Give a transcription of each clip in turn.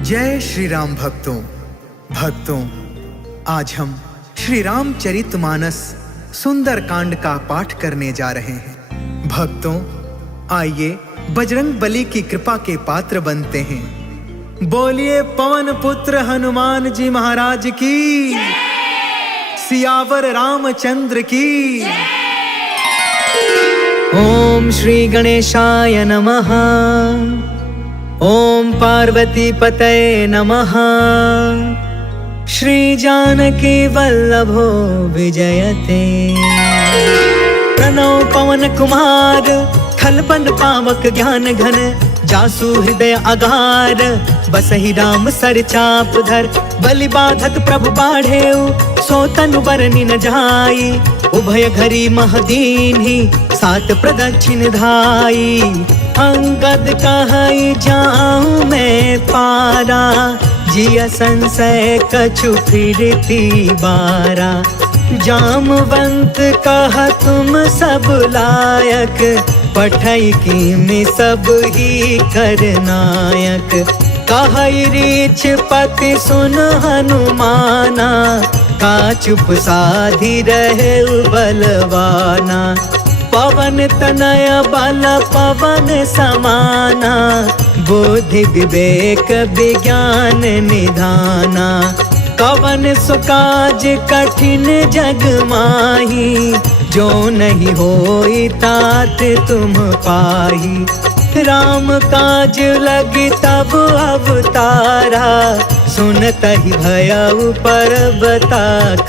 जय श्री राम भक्तों, आज हम श्री रामचरितमानस सुंदर कांड का पाठ करने जा रहे हैं। भक्तों, आइए बजरंग बली की कृपा के पात्र बनते हैं। बोलिए पवन पुत्र हनुमान जी महाराज की, सियावर रामचंद्र की। ओम श्री गणेशाय नमः। ओम पार्वती पतये नमः। श्री जानकी वल्लभो विजयते। प्रणव पवन कुमार, खलपन पावक ज्ञान घन, जासु हृदय अगार, बसहि राम सर चाप धर। बलि बाधत प्रभु बाढ़ेउ, सो तनु बरनि न जाई। उभय घरी महदीन्हि, सात प्रदक्षिण धाई। अंगद कहई जाऊं मैं पारा, जिया संशय कछु फिरती बारा। जामवंत कहा तुम सब लायक, पठई की में सब ही करनायक। कहई रीछ पति सुन हनुमाना, का चुप साधी रहे बलवाना। पवन तनय बल पवन समाना, बुद्धि विवेक विज्ञान निधाना। कवन सुकाज कठिन जग माही, जो नहीं होई तात तुम पाही। राम काज लगी तब अवतारा, सुनतहि भयउ पर्वताकारा।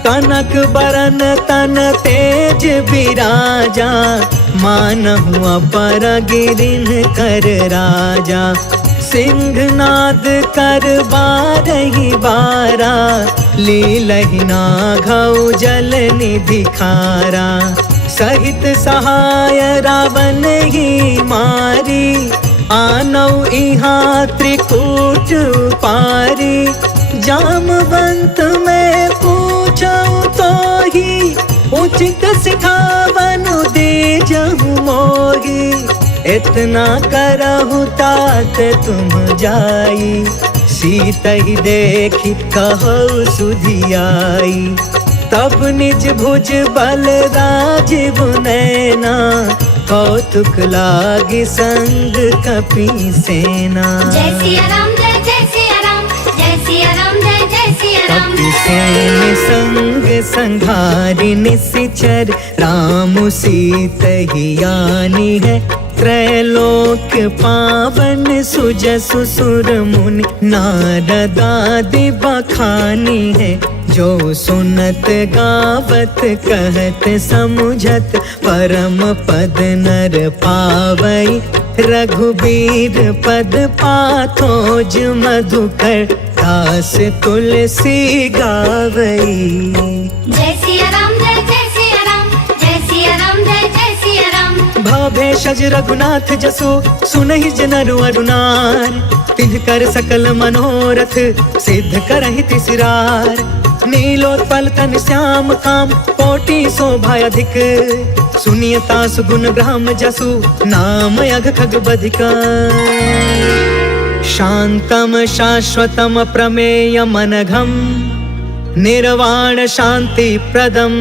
कनक बरन तन तेज बिराजा, मानहु अपर गिरिन कर राजा। सिंहनाद कर बारहि बारा, लीलहि नाघउ जल निधि खारा। सहित सहाय रावण ही मारी, आनौ इहाँ त्रिकूट पारी। जामवंत में पूछऊ तो ही, उचित सिखावनु दीजहु मोही। इतना करहु तात तुम जाई, सीतहि देखि कहु सुधियाई। तब निज भुज बल राजीव नैना, कौतुक लागी संग कपि सेना। जय सिया राम, जय जय सिया राम, जय सिया राम, जय जय सिया राम। कपि सेन संग संघारि निशिचर, राम सीतहि आनी है। त्रैलोक पावन सुजसु सुर मुनि, नारद आदि बखानी है। जो सुनत गावत कहत समुझत, परम पद नर पावई। रघुबीर पद पाथोज मधुकर, दास तुलसी गावई। जय सिया राम, जय जय सिया राम, जय सिया राम, जय जय सिया राम। भव भेषज रघुनाथ जसु, सुनहि जनरु अरुनार। तिन्हकर सकल मनोरथ, सिद्ध करहि तिसरार। नीलोत्पल तन श्याम काम, कोटि शोभा अधिक। सुनियता सुगुण ब्रह्म जसु, नाम अघ खग बधिका। शांतम शाश्वतम प्रमेय मनघम, निर्वाण शांति प्रदम।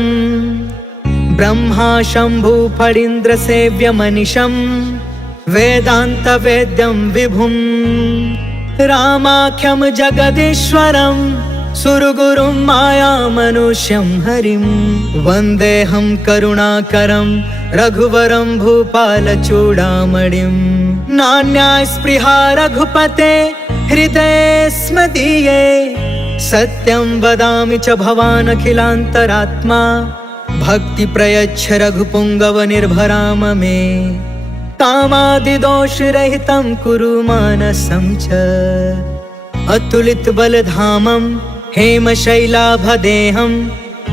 ब्रह्मा शंभु फणीन्द्र सेव्य मनिषं, वेदांत वेद्यं विभुं। रामाख्यं जगदीश्वरं, सुरगुरुं माया मनुष्यं हरिं। वन्देऽहं करुणाकरं, रघुवरं भूपालचूडामणिं। नान्या स्पृहा रघुपते, हृदये स्म दीये। सत्यं वदामि च भवान् अखिलान्तरात्मा। भक्ति प्रयच्छ रघुपुंगव निर्भराम मे। कामादिदोष रहितं कुरु मानसं च। अतुलित बलधामं, हेम शैलाभदेहं।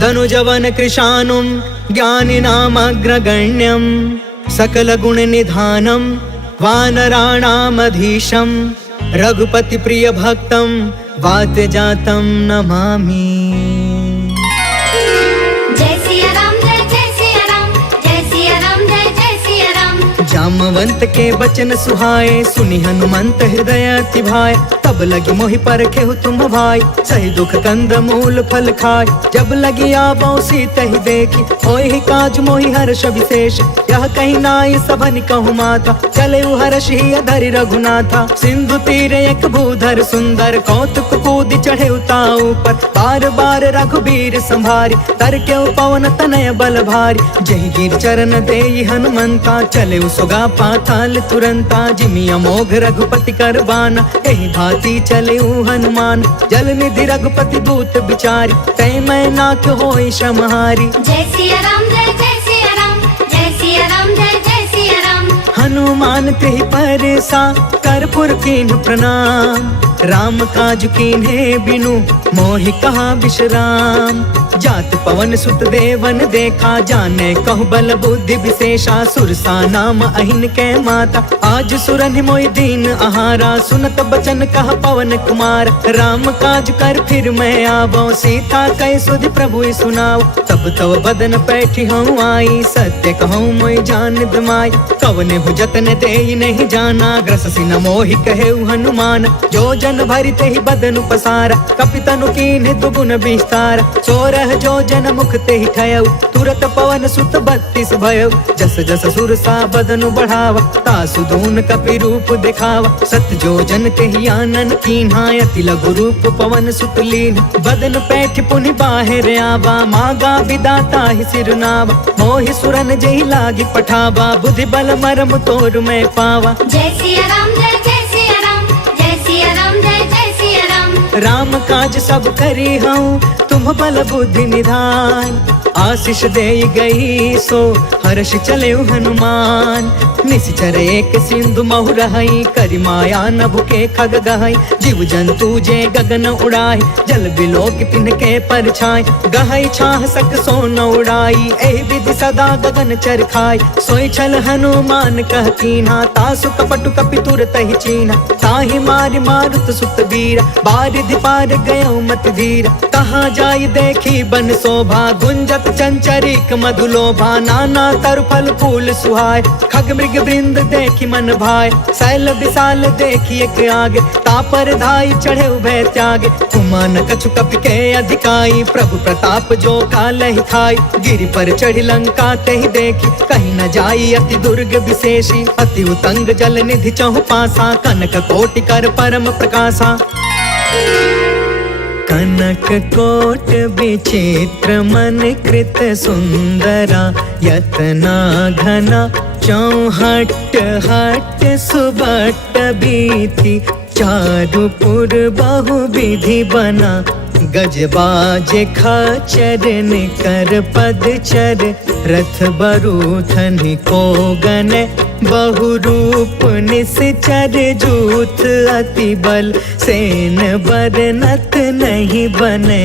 तनुजवन कृशानुं, ज्ञानिनामग्रगण्यं। सकल गुण निधानं, वानराणामधीशं। रघुपति प्रिय भक्तं, वातजातं नमामि। जय सिया राम, जय जय सिया राम, जय सिया राम, जय जय सिया राम। जामवंत के बचन सुहाए, सुनि हनुमंत हृदय अति भाए। तब लगी मोहि परखेहु तुम भाई, सही दुख कंद मूल फल खाय। जब लगी आवो सीत ही देखी, होहि काज मोहि हर्ष विशेष। यह कहीं नाई सबन कहु माथा, चले हर्ष ही अधरि रघुनाथा। सिंधु तीर एक भूधर सुंदर, कौतुक कूद चढ़े उताऊ पर। बार बार रघुबीर संभारी, तर के पवन तनय बल भारी। जही गिर चरण देई हनुमंता, चले सुगा पाताल तुरंता। जिमि अमोघ रघुपति कर बाना, एहि भांति चले हनुमान। जल निधि रघुपति दूत बिचारी, तै मैं नाथ होई समहारी। जय सिया राम जय जय सिया राम, जय सिया राम जय जय सिया राम। हनुमान तेहि परसा, कर्पूर कीन्ह प्रणाम। राम काज कीन्हे बिनु, मोहि कहा विश्राम। जात पवन सुत देवन देखा, जाने कहु बल बुद्धि विशेषा। सुरसा नाम अहिन के माता, आज सुरनि मोहि दीन आहारा। सुनत बचन कह पवन कुमार, राम काज कर फिर मैं आवो। सीता कह सुधि प्रभु सुनाओ, तब तब बदन पैठी हूँ आई। सत्य कहूँ मोहि जान दमाई, कवने हु जतन देई नहीं जाना। ग्रससि न मोहि कहेउ हनुमान, जो जन भरि तेहि बदनु पसारा। कपितनु कीन्ह दुगुन विस्तार, सोरह जो जन मुख तेहि ठयउ। तुरत पवन सुत 32 भयउ, जस जस सुरसा बदनु बढ़ावा। तासु दून कपि रूप दिखावा, सत जो जन तेहि आनन कीन्हा। अति लघु रूप पवन सुत लीन, बदन पैठ पुनि बाहिर आवा। मागा विदाता ही सिरनावा, मोहि सुरन जहि लागी पठावा। बुद्धि बल मरम तोर मैं पावा। जय सिया राम जय जय सिया राम, जय सिया राम जय जय सिया राम। राम काज सब करी हूँ, तुम बल बुद्धि निधान। आशीष दे गई सो, हर्ष चले हनुमान। निश्चर एक सिंधु महु रहई, करि माया नभ के खग गहई। जीव जंतु जे गगन उड़ाई, जल बिलोक तिनके परछाई। गहई छाह सक सो न उड़ाई, एहि विधि सदा गगन चर खाई। सोई छल हनुमान कह कीन्हा, तासु कपटु कपि तुरत ही चीन्हा। ताहि मारि मारुत सुत बीरा, बारिधि पार गयो मति धीरा। कहाँ जाई देखी बन शोभा, गुंजत चंचरिक मधुलोभा। नाना तरु फल फूल सुहाय, खग मृग वृंद देखी मन भाय। शैल विशाल देखी एक आगे, तापर धाई चढ़े उभय त्यागे। कुमान कछु कपि के अधिकाई, प्रभु प्रताप जो कालहि थाई। गिरि पर चढ़ी लंका तेहि देखी, कहीं न जाई अति दुर्ग विशेषी। अति उतंग जल निधि चहु पासा, कनक कोटि कर परम प्रकाशा। कनक कोट विचित्र मन कृत सुंदरा। यतना घना चौहट हट सुबट बीथी। चारुपुर बहु विधि बना, गजबाज खचर निकर पदचर। रथ बरूथन को गन, बहु रूप निश्चर। जूथ अति बल, सेन बरनत नहीं बने।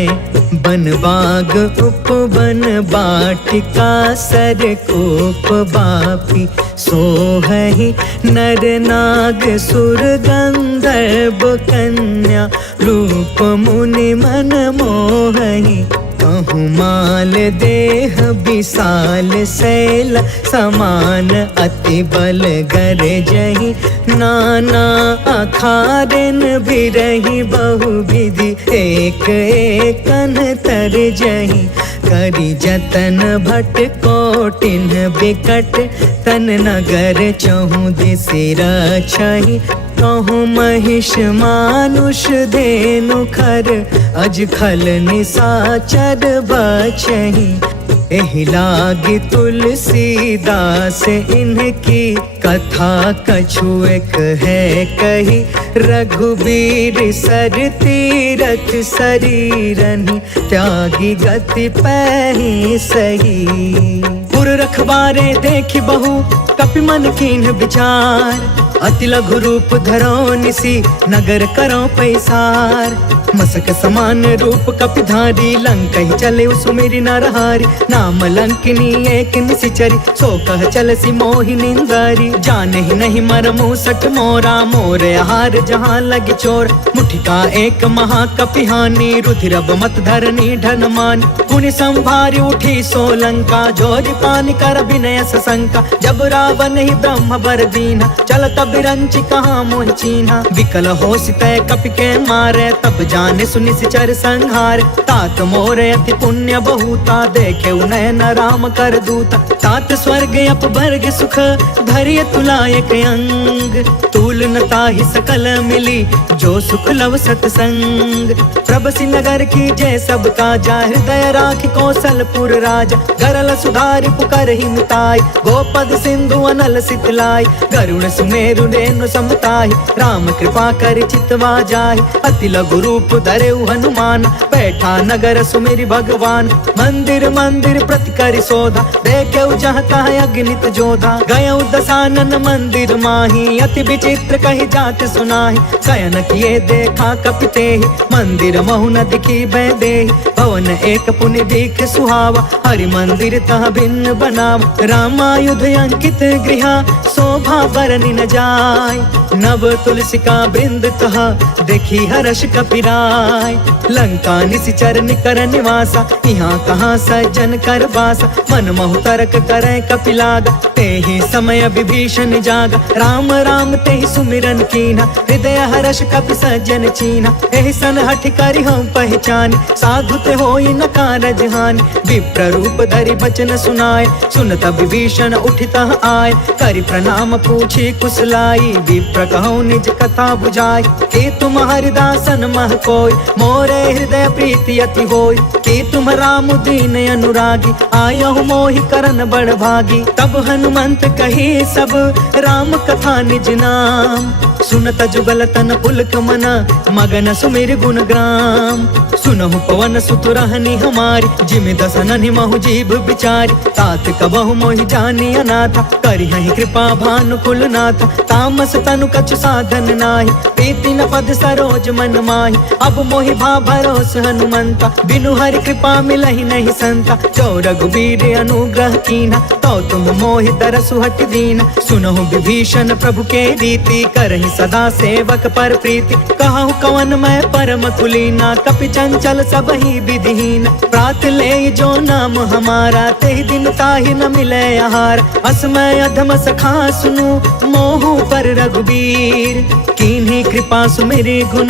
बन बाग उपवन बाटिका, सर कोप बापी। सोहहि नर नाग सुर गंधर्व कन्या। रूप मुनि मन मोहहि, कहूँ माल देह विशाल शैल। समान अति बल गरजहि, नाना अखारन बिरहि। बहु विधि एक एकन तरजहि। करि जतन भट कोटिन बिकट, तन नगर चहु दिसि रक्षहि। कहूँ महिष मानुष धेनु खर, अज खल निसाचर बचहि। एहि लागी तुलसीदास इनकी, कथा कछु एक है कही। रघुबीर सर तीरथ शरीरनि, त्यागी गति पैहि सही। पुर रखवारे देखि बहु, कपि मन कीन्ह विचार। अति लघु रूप धरो निसी नगर करो पैसार। मसक समान रूप कपिधारी लंका ही चले सुमेरी नरहारी। नाम लंकिनी एक निशिचरी सो कह चल सी मोहि निंदारी। जाने ही नहीं मरमु सट मोरा मोर आहार जहाँ लगी चोर। मुठिका एक महाकपिहानी रुधिरब मत धरनी ढन मान। पुनि संभारी उठी सोलंका जोरी पानी कर विनय सशंका। जब रावण ही ब्रह्म बर दीना चल तब रंची कहाँ मोहि चीन्हा। विकल हो सितय कपि के मारे तब जाने सुनि सिचर संहार। तात मोर अति पुण्य बहुता देखे नयन राम कर दूता। तात स्वर्ग अपवर्ग सुख धरिय तुलायक अंग। तूल न ताहि सकल मिली जो सुख लव सतसंग। प्रभसी नगर की जय सब काजा हृदय राखि कौशलपुर राजा। गरल सुधारि पुकर ही मिताई गोपद सिंधु अनल सितलाई। गरुण सुमेरु रेणु समताहि राम कृपा कर चितवा जाहि। अति लघु रूप धरेउ हनुमान बैठा नगर सुमेरि भगवान। मंदिर मंदिर प्रति करि शोधा देखेउ जहाँ तहाँ अगणित जोधा। गयउ दसानन मंदिर माही अति विचित्र कही जात सुनाही। शयन किए देखा कपितेहि मंदिर महु न दिखी बैदेहि। भवन एक पुनि दिख सुहावा हरि मंदिर तह भिन्न बनावा। रामायुध अंकित गृह शोभा बरनि न जाय। नव तुलसिका बृंद तह देखी हर्ष कपिराय। लंका निशिचर निकर निवासा यहाँ कहाँ सज्जन कर बासा। मन महु तर्क करे कपिलागा तेहि समय विभीषण जागा। राम राम तेहि सुमिरन कीन्हा हृदय हर्ष कपि सज्जन चीन्हा। एहि सन हठ करि हम पहचान साधु ते होई न कारज हानि। विप्र रूप धरि बचन सुनाए सुनत विभीषण उठितः आए। करि प्रणाम पूछी कुशलाई विप्र कहूँ निज कथा बुझाई। कि तुम हरिदासन मह कोई मोरे हृदय प्रीति अति होई। कि तुम राम दीन अनुरागी आयहु मोहि करन बड़ भागी। तब हनुमंत कही सब राम कथा निज नाम। सुनत जुगल तन पुलक मना मगन सुमिर गुण ग्राम। सुनहु पवन सुत रहनी हमारी जिमि दसननि महु जीव बिचारी। तात कबहु मोहि जानी अनाथा करिहहि कृपा भानु कुलनाथा। तामस तनु कछु साधन नाही प्रीति न पद सरोज मन माही। अब मोहि भा भरोस हनुमंता बिनु हरि कृपा मिलहि नहीं संता। जो रघुबीर अनुग्रह कीन्हा तो तुम मोहि तरसु हट दीना। सुनहु विभीषण प्रभु के रीति करहि सदा सेवक पर प्रीति। कहूँ कवन मैं परम कुलीना कपि चंचल सब ही विधिहीन। प्रात ले जो नाम हमारा तेहि दिन ताहि न मिले आहार। असमय अधम सखा सुनु मोहु पर रघुबीर। कीन्ही कृपा सुमेरि गुण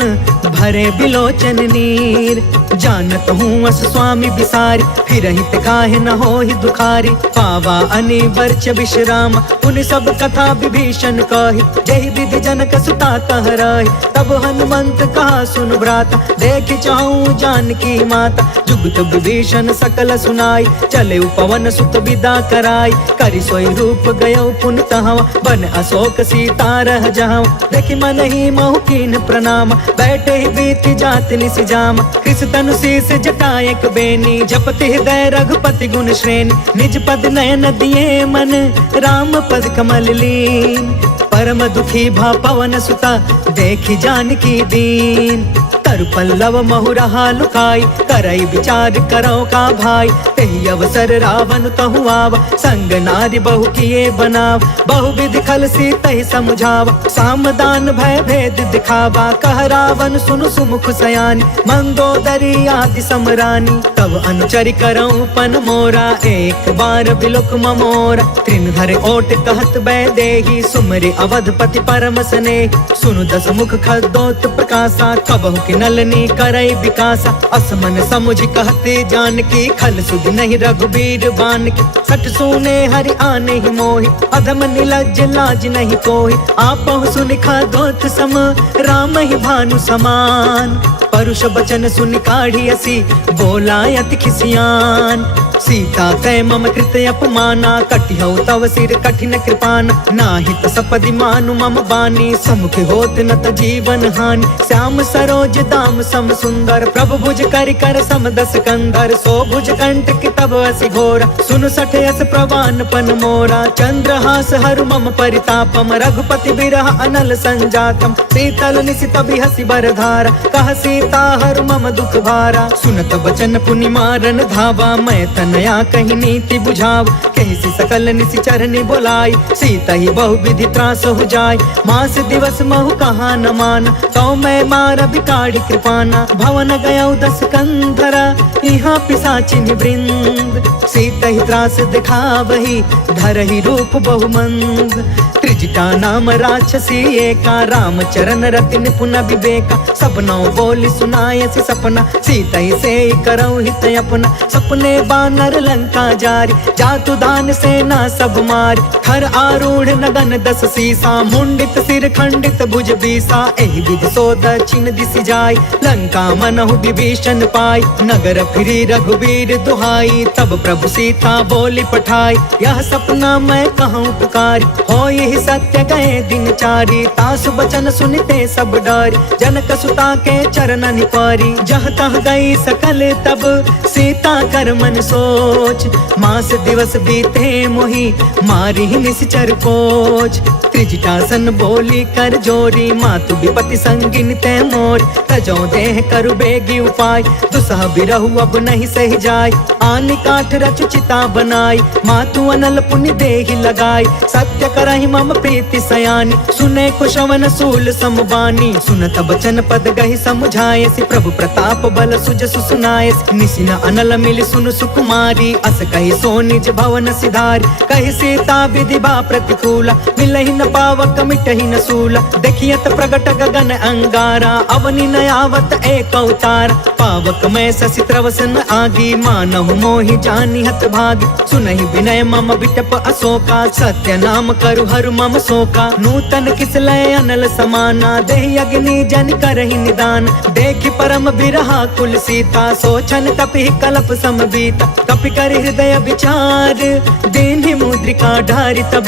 भरे बिलोचन नीर। जानत हूँ अस स्वामी बिसारी फिरहि ते काहे न होहि दुखारी। पावा अनि वर्ष विश्राम उन सब कथा विभीषण कही। जहि विधि जनक सुता कह रही तब हनुमंत कहा सुन भ्राता। देख चाहूं जानकी माता जुगत विभीषण सकल सुनाई। चले पवन सुत विदा कराई करि सोई रूप गयो पुनि तहवा। बन अशोक सीता रह जहाँ देखि मन ही महु कीन प्रणाम। बैठे ही बीती जात निसि जाम कृष तनु शीस जटायक बेनी। जपति हृदय रघुपति गुण श्रेणी निज पद नयन दिए मन राम पद कमल लीन। परम दुखी भा पवन सुता देखी जानकी दीन। तरु पल्लव महु रहा लुकाई करई विचार करो का भाई। तेहि अवसर रावण तहु आवा संग नारी बहु किए बनाव। बहु विधि खल सी तहि समझावा सामदान भय भेद दिखावा। कह रावण सुनु सुमुख सयानी मंदोदरी आदि समरानी। तब अनुचरि करऊं पन मोरा एक बार बिलोक ममोरा। त्रिन धरे ओट कहत बैदेही सुमरि अवधपति परम स्नेह। सुनु दस मुख खदोत प्रकाशा कबहु कि नलनी करई विकासा। असमन समुझ कहते जानकी खल सुध नहीं रघुबीर बान की। सठ सुने हरि आने ही मोहि अधम निलज्ज लाज नहीं कोहि। आपहु सुनि खदोत सम राम ही भानु समान। परुष बचन सुनि काढ़ी असी बोला अति खिसियान। सीता कै मम कृत अपमाना, कटिहौ तव सिर कठिन कृपान। नाहित सपदि मानु मम बानी, समुख होत न त जीवन हानि। श्याम सरोज दाम सम सुंदर, प्रभु भुज करि कर सम दस कंधर। सो भुज कंटक तब असि घोर, सुन सठ यस प्रवान पन मोरा। चंद्रहास हरु मम परितापम, रघुपति बिरह अनल संजातम। शीतल निशित बिहसि बर धारा, कह सीता हरु मम दुख भारा। सुनत बचन पुनि मारन धावा, मैं तनया कही नीति बुझाव। कहि सकल निशि चरनि बोलाई, सीता ही बहु विधि त्रास हो जाय। मास दिवस महु कहा न मान, तो मैं मार बिकाढ़ी कृपाना। भवन गयौ दस कंधरा, यहाँ पिशाचिनि वृंद। सीता ही त्रास दिखावही, धरहि रूप बहुमंद। त्रिजटा नाम राक्षसी एका, राम चरण रति निपुण विवेका। सपनौ बोली सुनायसि सपना, सीता ही से करौ हित अपना। सपने बानर लंका जारी, जातु दान सेना सब मारी। थर आरूढ़ नगन दस सीसा, मुंडित सिर खंडित भुज बीसा। एहि विधि सो दक्षिण दिशि जाय, लंका मनहु विभीषण पाई। नगर फिरी रघुबीर दुहाई, तब प्रभु सीता बोली पठाई। यह सपना मैं कहूँ पुकारी, हो यही सत्य गए दिन चारी। तासु बचन सुनते सब डरी, जनक सुता के चरण निपारी। जह तह गई सकल तब सीता कर मन सोच, मास दिवस बीते मोहि मारी निश्चर कोच। त्रिजटासन बोली कर जोरी, मातु विपति संगिन ते मोर। तजो देह करु बेगी उपाय, दुसह बिरहु अब नहीं सही जाय। आनि काठ रचु चिता बनाई, मातु अनल पुनि देहि लगाई। सत्य करहि मम प्रीति सयानी, सुने कुशवन सूल समबानी। सुनत बचन पद गहि समुझायसि, प्रभु प्रताप बल सुजसु सुनायसि। निसिन अनल मिलि सुनु सुकुमारी, अस कहि सो निज भवन सिधारी। कहि सीता विधि बा प्रतिकूला, मिलहि न पावक मिटहि न सूला। देखियत प्रगट गगन अंगारा, अवनि न आवत एक अवतार। पावक मैं शशि त्रवसन आगी, मानहु मोहि जानि हत भागी। सुनहि विनय मम बिटप अशोका, सत्य नाम करु हरु मम शोका। नूतन किसलय अनल समाना, देहि अग्नि जन करहि निदान। देखि परम बिरहा कुल सीता, सोचन तपि कलप सम बीता। कपि कर हृदय विचार, दीन्हि मुद्रिका ढारि तब।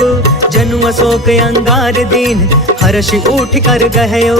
जनु अशोक अंगार दीन, हर्षि उठ कर गहयो।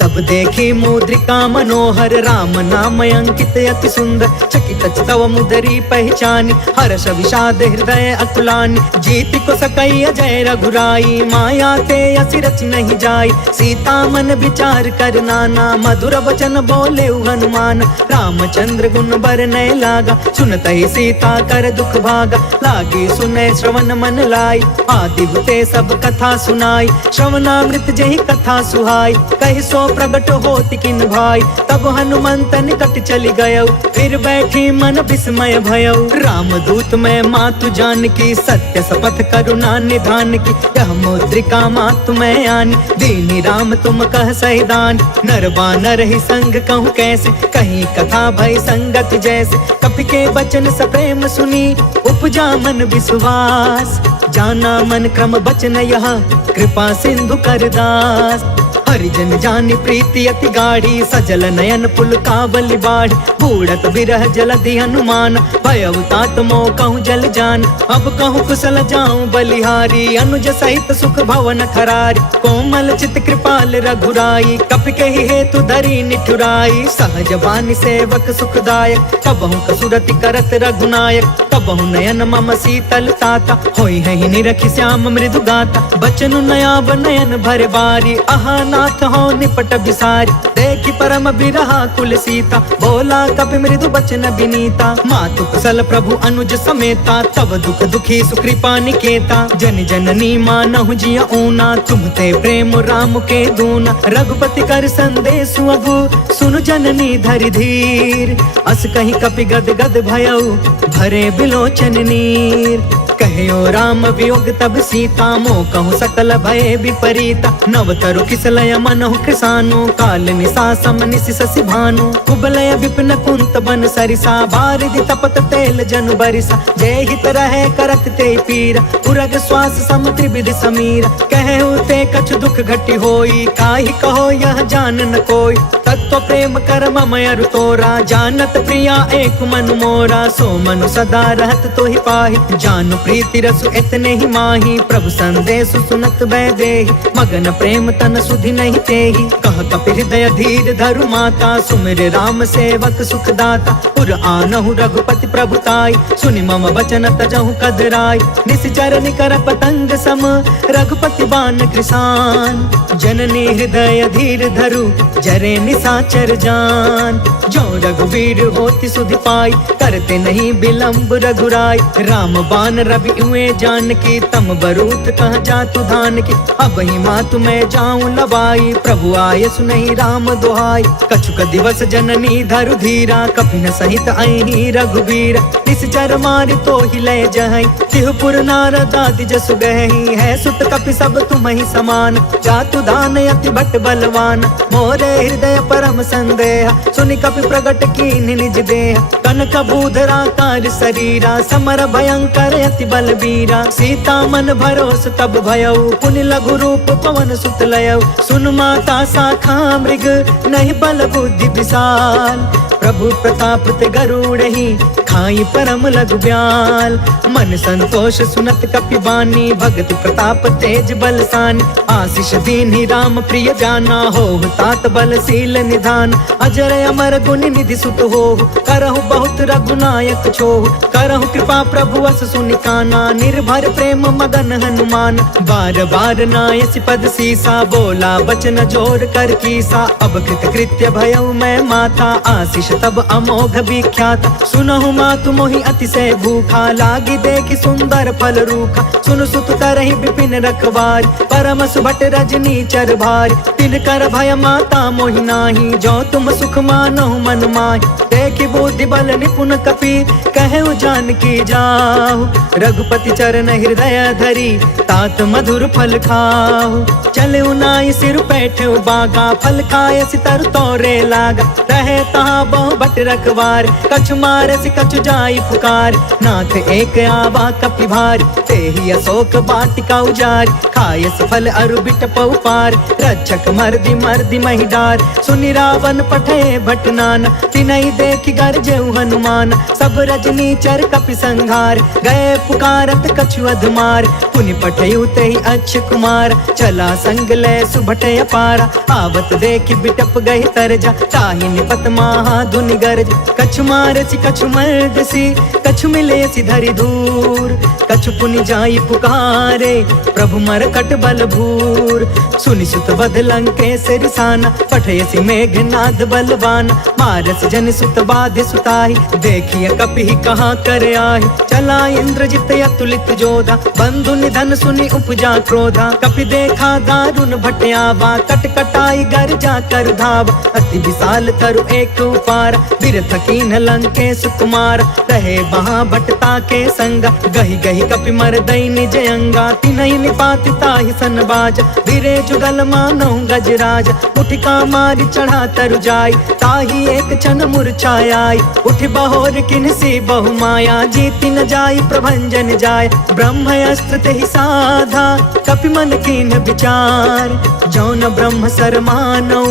तब देखी मुद्रिका मनोहर, राम नाम अंकित अति सुंदर। चकित तव मुदरी पहचानी, हर्ष विषाद हृदय अकुलानी। जीति को सकई अजय रघुराई, माया ते असि रच नहीं जाई। सीता मन विचार कर नाना, मधुर वचन बोले हनुमान। रामचंद्र गुण बरनय लागा, सुनत ही सीता कर दुख भागा। लागी सुने श्रवण मन लाई, आदि हुते सब कथा सुनाई। श्रवणामृत जही कथा सुहाई, कहि सो प्रगट होति किन भाई। तब हनुमंत निकट चली गयो, फिर बैठी मन विस्मय भयो। राम दूत मैं मातु जान की, सत्य शपथ करुणा निधान की। यह मुद्रिका मातु मैं आनी, दीनी राम तुम कह सहिदान। नर बानर ही संग कहूँ कैसे, कहीं कथा भई संगत जैसे। कपि के बचन सप्रेम सुनी, उपजा मन विश्वास। जाना मन क्रम बचन यह, कृपा सिंधु कर दास। हरिजन जानि प्रीति अति गाढ़ी, सजल नयन पुल कावली बाढ़। बूढ़त बिरह जलधि हनुमान, भयउ तात मोह कहूँ जल जान। अब कहूँ कुशल जाऊं बलिहारी, अनुज सहित सुख भवन खरारी। कोमल चित कृपाल रघुराई, कपि कहि हेतु धरी निठुराई। सहज बानी सेवक सुखदायक, कबहु कसुरति करत रघुनायक। कबहु नयन मम शीतल ताता, होई है निरखि श्याम मृदु गाता। बचनु नयाब नयन भर बारी, आहा नाथ हो निपट बिसारी। देखि परम बिरहा कुल सीता, बोला कपि मृदु बचन विनीता। मातु कुशल प्रभु अनुज समेता, तब दुख दुखी सुकृपा निकेता। जन जननी मानहु जिय ऊना, तुम ते प्रेम राम के दूना। रघुपति कर संदेश अगु, सुनु जननी धरि धीर। अस कहीं कपि गद गद भयउ, भरे बिलोचन नीर। कहो राम वियोग तब सीता, मोह कहूँ सकल भय विपरीता। नव तरु किसलय मनहु कृसानु, काल निसा सम निसि शशि भानु कुबलय विपिन कुंत बन सरिसा बारिधि तपत तेल जनु बरिसा जय हित रहे करत ते पीरा उरग श्वास सम त्रिविध समीरा कहु ते कछु दुख घटी होई काहि कहो यह जान न कोई तत्व प्रेम कर मम अरु तोरा जानत प्रिया एक मनु मोरा सो मनु सदा रहत तो ही पाहि जानु प्रीति रसु इतने ही माही प्रभु संदेश सुनत बै देहि मगन प्रेम तन सुधि नहीं तेहि कह कपि हृदय धीर धरु माता सुमिर राम सेवक सुख दाता पुर आनहु रघुपति प्रभुताई सुनि मम वचन तजहु कदराई निश्चर निकर पतंग सम रघुपति बान कृसान जननी हृदय धीर धरु जरे निसाचर जान जो रघुवीर होति सुधि पाई करते नहीं विलंब रघुराई राम बान रवि हुए जान की तम बरूत कह जातु धान की अब ही मातु मैं जाऊं लवाई प्रभु आय सुनहि राम दोहाई कछुक दिवस जननी धरु धीरा कपि न सहित अहि रघुवीर निश्चर मारि तो ही लय जहई तिहुपुर नारद आदि जसु गहई है सुत कपि सब तुम ही समान जातु दान अति भट बलवान मोरे हृदय परम संदेह सुनि कपि प्रगट कीन निज देह कनक भूधरा कार शरीरा समर भयंकर अति बलबीरा सीता मन भरोस तब भयउ पुनि लघु रूप पवन सुत लयउ सुन माता शाखा मृग नहीं बल बुद्धि विशाल प्रभु प्रताप ते गरुड़हि खाई परम लघु ब्याल मन संतोष सुनत कपि बानी भगति प्रताप तेज बलसानी आशीष दीन्हि राम प्रिय जाना हो तात बलशील निधान अजर अमर गुण निधि सुत हो करहु बहुत रघुनायक छोह करहु कृपा प्रभु अस सुनि काना निर्भर प्रेम मगन हनुमान बार बार नायसि पद सीसा बोला बचन जोर कर कीसा अब कृत कृत्य भयउ मैं माता आशीष तब अमोघ विख्यात सुनहु मातु मोहि अतिशय भूखा लागी देखि सुंदर फल रूखा सुन सुत करहि विपिन रखवार परम सुभट रजनी चर भार तिन कर भय माता मोहि नाही जो तुम सुख मानहु मन माहि देखि बुद्धि बल निपुण कपि कहु जान की जाहु रघुपति चरण हृदय धरी तात मधुर फल खाहु चले नाई सिर बैठे बागा फल खाए सितर तोरे लागा रहे तहाँ बहु बट रखवार कछु मारे सि कछु जाई पुकार नाथ एक आवा कपि भार ते ही अशोक बाटिका उजार खाए फल अरु बिट पार रक्षक मर्दी मर्दी महिडार सुनि रावण पठे भटनान तिनहि देखि गरजेउ हनुमान सब रजनी चर कपि संघार गए पुकारत कछु अधमार पुनि पठयु तेहि अच्छ कुमार चला संग ले सुभट अपारा आवत देखि बिटप गहि तरजा ताहि निपत महा धुनि गरज कछु मारसी कछु मर्दसी कछु मिलेसी धरि धूर कछु पुनि जाई पुकारे प्रभु मरकट बल भूर सुनि सुत बध लंकेश रिसाना पठयसी मेघनाद बलवान मारस जन सुत बाधे सुताहि देखिए कपि कहाँ कर आहि चला इंद्रजित अतुलित जोधा बंधु निधन सुनि उपजा क्रोधा कपि देखा दारुण भटयावा कट कटाई गर जा कर धाव अति विशाल तरु एक उपार बिरथ कीन लंकेश कुमार रहे वहाँ भटता के संगा गही गही कपि मर दई निज अंगा तिनहि निपाति ताहि सन बाज बिरे जुगल मानौ गजराज उठिका मारी चढ़ा तरु जाय ताहि एक क्षण मूर्छाई उठ बहोर किन्सी बहु माया जीति न जाय प्रभंजन जाय ब्रह्म अस्त्र तेहि साधा कपि मन कीन विचार जौन ब्रह्म सर मानौ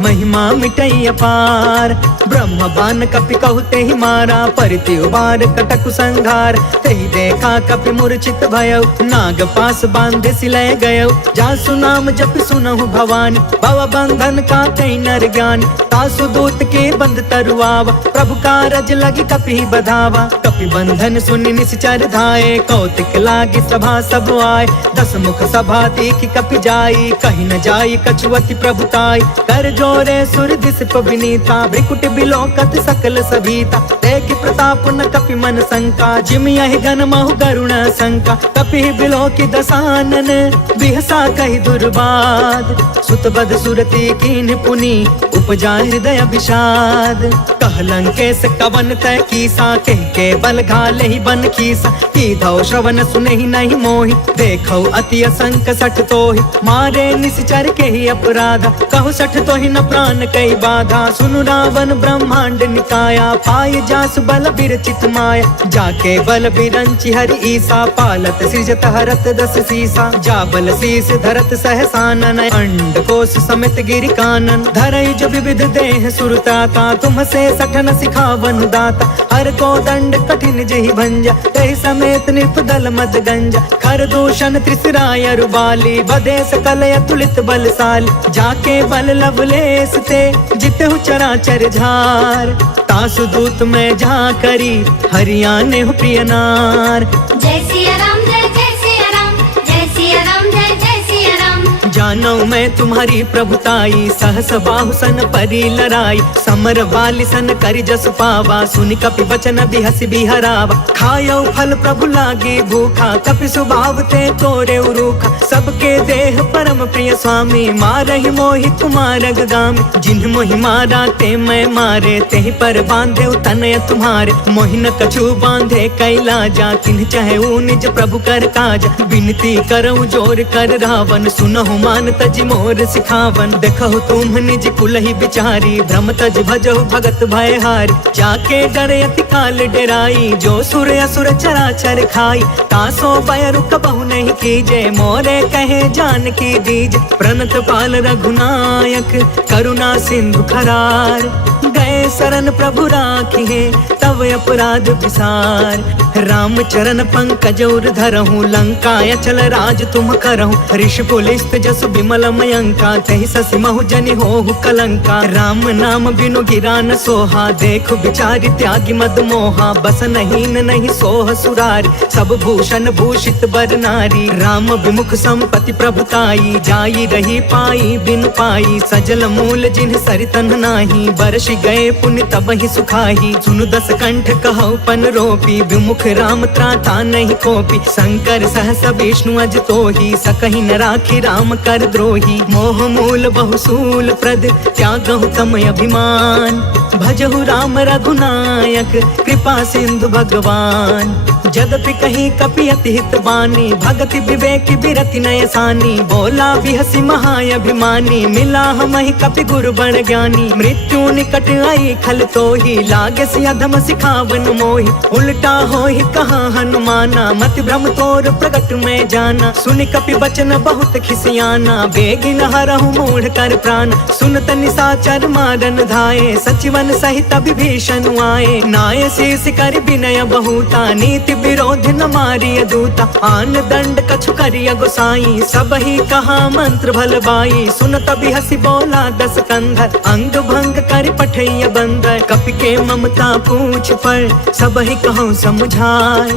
महिमा मिटई अपार ब्रह्म बान कपि कहु तेहि मारा परिति उबार कटकु संघार तेहि देखा कपि मूर्छित भयउ नाग पास बांधे सिलय गयउ जासु नाम जप सुनहु भवानी भव बंधन का कई नर ज्ञान तासु दूत के बंध तरुआवा प्रभु कारज लगी कपि बधावा कपि बंधन सुनि निश्चर धाये कौतिक लागी सभा सब आए दस मुख सभा देखि कपि जाई कहीं न जाई कछुअति प्रभुताई कर जोरे सुर दिस विनीता भ्रिकुट बिलोकत सकल सभीता देखि प्रताप न कपि मन शंका, जिम यहि गण महु गरुण शंका, कपि बिलो की दसानन बिहसा कहि दुर्बाद, सुत बद सुरती कीन्ह पुनि उपजा हृदय विषाद, कहलंकेश कवन तय कीसा, कह के बल घाले ही बन खीसा, की धौ श्रवण सुनहि नहीं मोहि, देखौ अति असंक सठ तोहि, मारे निश्चर के ही अपराधा, कहु सठ तोहि न प्राण कई बाधा, सुनु रावण ब्रह्मांड निकाया, पाय जासु बल बिरचित माया, जाके बल बिरंचि हरि ईसा, पालत सृजत हरत दस सीसा, जा बल शीस धरत सहसानन, अंड कोश समेत गिरि कानन, धरई जो विविध देह सुरताता, तुम से सठन सिखावन दाता, हर को दंड कठिन जहि भंजा, तहि समेत निपदल मद गंजा, खर दूषण त्रिसराय रुबाली, बदे सकल अतुलित बलशाली, जाके बल लवलेस ते जितहु चराचर झार, तासु दूत में जा करी हरियाणे हो प्रिय नार। जय सिया राम जय जय सिया राम, जय सिया राम जय जय सिया राम। जानो मैं तुम्हारी प्रभुताई, सहस बाहु सन परी लड़ाई, समर वाली सन करि जस पावा, सुनि कपि बचन बिहसि बिहरावा, खायो फल प्रभु लागे भूखा, कपि स्वभाव ते तोरे उरूखा, सबके देह परम प्रिय स्वामी, मारहि मोहि कुमार गामी, जिन्ह मोहि मारा ते मैं मारे, तेहि पर बांधे तनय तुम्हारे, मोहि न कछु बांधे कैलाजा, किन्ह चाहे निज प्रभु कर काजा, विनती करऊं जोर कर रावण, सुनहु मान तज मोर सिखावन, देखहु तुम निज कुलहि बिचारी, भ्रम तज भजहु भगत भयहारी, जाके डरे अति काल डेराई, जो सुर असुर चराचर खाई, तासो भय रुक बहु नहीं कीजे, मोरे कहे जान की दीज, प्रणत पाल रघुनायक करुणा सिंधु खरार, गए शरण प्रभु राखी है तब अपराध विसार, राम चरण पंकज उर धरहूँ, लंका अचल राज तुम करहूँ, ऋषि पुलिस्त जसु विमल मयंका, तहि ससि महु जनि होहु कलंका, राम नाम बिनु गिरा न सोहा, देखु बिचारी त्यागी मद मोहा, बस नहीं सोह सुरारी, सब भूषण भूषित बर नारी, राम विमुख संपत्ति प्रभुताई, जाई रही पाई बिनु पाई, सजल मूल जिन्ह सरितन नाही, बरसि गए पुण्य तब ही सुखाही, सुनु दस कंठ कहौ पन रोपी, विमुख राम त्राता नहीं कोपी, शंकर सहस विष्णु अज तोहि, सकहि न राखी राम कर द्रोही, मोह मूल बहुसूल प्रद त्यागहु तम अभिमान, भजहु राम रघुनायक कृपा सिंधु भगवान, जदपि कहीं कपि अति हित बानी, भगति विवेक बिरति नय सानी, बोला बिहसि महाअभिमानी, मिला हमहि कपि गुरु बड़ ज्ञानी, मृत्यु निकट आई खल तोहि, लागे सि अधम सिखावन मोहि, उल्टा होहि कहाँ हनुमाना, मति भ्रम तोर प्रगट में जाना, सुनि कपि बचन बहुत खिसियाना, बेगिन हरहु मूढ़ कर प्राण, सुनत निशाचर मारन धाये, सचिवन सहित विभीषण आए, नाय शीस कर विनय बहुता, नीति विरोध न मारिय दूता, आन दंड कछु करिय गोसाई, सब ही कहा मंत्र भल बाई, सुनत बिहसि बोला दस कंधर, अंग भंग कर पठैय बंदर, कपि के ममता पूछ पर सब ही कहूँ समझाए,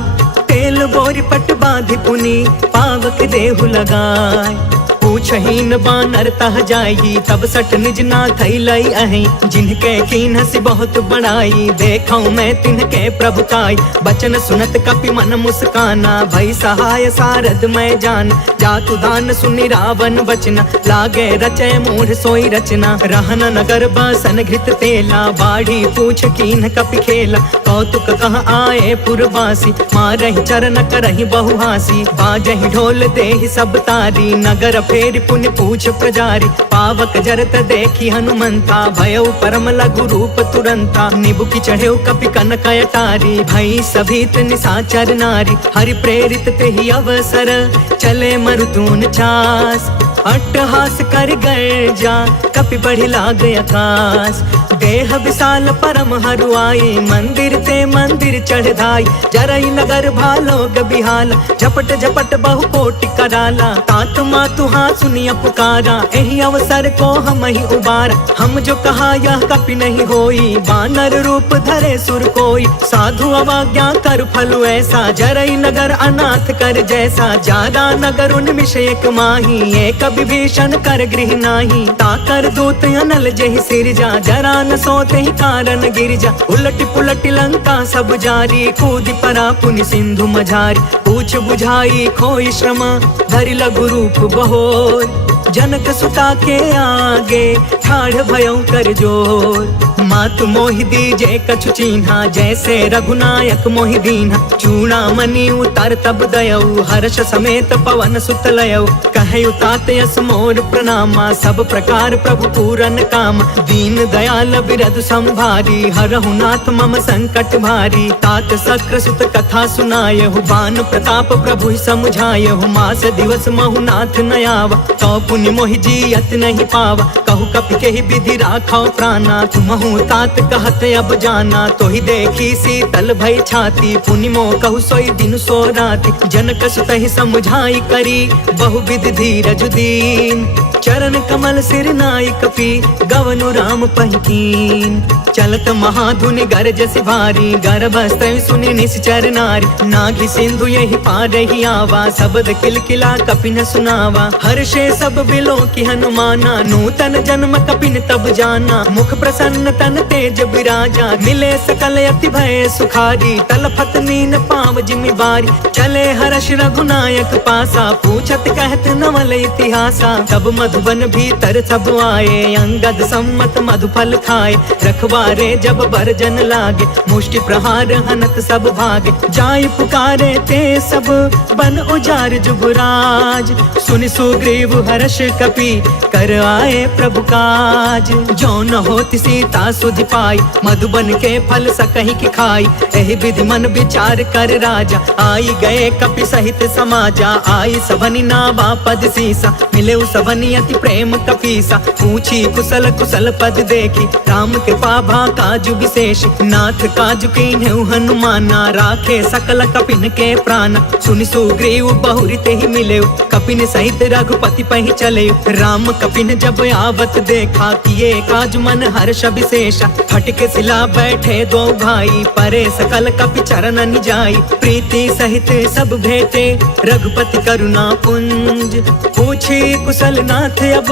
तेल बोरी पट बांधि पुनि पावक देहु लगाए, पूछहीन बानर तह जाई, तब सठ निज नाथ लई अहि, जिनके कीन्हसि बहुत बड़ाई, देखौ मैं तिनके प्रभुताई, बचन सुनत कपि मन मुस्काना, भई सहाय सारद मैं जान, जातु दान सुनि रावण बचना, लागे रचय मूढ़ सोई रचना, रहन नगर बासन घृत तेला, बाढ़ी पूछ कीन्ह कपि खेला, कौतुक कह आए पुरवासी, मारहि चरण करहि बहु हासी, बाजहि ढोल देहि सब तारी, नगर फेर पुण्य पूछ प्रजारी, पावक जरत देखी हनुमंता, भयउ परम लघु रूप तुरंता, निबुकी चढ़ेउ कपि कनक अटारी, भई सभीत निशाचर नारी, हरि प्रेरित तेहि अवसर, चले मरुतून छास, अट्टहास कर गर्जा कपि बढ़ि लाग आकाश, देह विशाल परम हरुआई, मंदिर ते मंदिर चढ़ धाई, जरई नगर भालोग बिहाला, झपट झपट बहु कोटि कराला, तात मातु हाँ सुनिया पुकारा, एहि अवसर को हम ही उबारा, हम जो कहा यह कपि नहीं होई, बानर रूप धरे सुर कोई, साधु अवाज्ञा कर फलु ऐसा, जरई नगर अनाथ कर जैसा, जादा नगर उन मिश एक माही, एक विभीषण कर गृह नाही, ताकर दूत अनल जहि सिरजा, जरा न सोते ही कारण गिरजा। उलट पुलट लंका सब जारी, कूद परा पुनि सिंधु मझारी। पूछ बुझाई खोई श्रम, धरि लघु रूप बहोर, जनक सुता के आगे ठाढ़ भयं कर जोर। मातु मोहि दीजे कछु चीन्हा, जैसे रघुनायक मोहि दीन्हा। चूड़ामणि उतर तब दयऊ, हर्ष समेत पवन सुत लयऊ। कहयु तात यस मोर प्रणामा, सब प्रकार प्रभु पूरन काम। दीन दयाल बिरधु संभारी, हरहु नाथ मम संकट भारी। तात सक्र सुत कथा सुनायहु, बान प्रताप प्रभु समुझायहु। मास दिवस महु नाथ न आवा, तो पुनि मोहि जियत नहीं पावा। कहु कपि केहि विधि राखौ प्राणा, तुमहु तात कहत अब जाना। तो ही देखी शीतल भई छाती, पुनि मोह कहु सोई दिन सो राति। जनक सुत ही समुझाई करी, बहुविध धीरज दीन। चरण कमल सिर नाई कपि, गवनु राम पहिकीन। चलत महाधुनि गरजसि भारी, गर्भस्त्र सुनि निश्चर नारी। नाघि सिंधु यही पार ही आवा, शब्द किलकिला कपिन सुनावा। हर्षे सब बिलो की हनुमाना, नूतन जन्म कपिन तब जाना। मुख प्रसन्न तन तेज बिराजा, मिले सकल अति भय सुखारी। तलफत नीन पाव जिमि बारी, चले हर्ष रघुनायक पासा। पूछत कहत नवल इतिहासा, तब मधुबन भीतर सब आए। अंगद सम्मत मधुफल खाए, रखवारे जब बरजन लागे। मुष्टि प्रहार हनत सब भागे, जाय पुकारे ते सब बन उजार जुगराज। सुनि सुग्रीव हर्ष कपि, कर आए प्रभु काज। जो न होति सीता सुधि पाई, मधुबन के फल सकहि की खाई। एहि विधि मन विचार कर राजा, आई गए कपि सहित समाजा। आई सबनि नावा पद सीसा, मिले सबनि अति प्रेम कपीसा। पूछी कुशल कुशल पद देखी, राम के पाभा काजु विशेष। नाथ काजु कीन्हु हनुमाना, राखे सकल कपिन के प्राण। सुनि सुग्रीव बहुरी ते ही मिले, कपिन सहित रघुपति पहि चले। राम कपिन जब आवत देखा, किए काज मन हर्ष विशेषा। फटके सिला बैठे दो भाई, परे सकल कपि चरण जाई। प्रीति सहित सब भेटे, रघुपति करुणा पुंज। पूछी कुशल नाथ अब,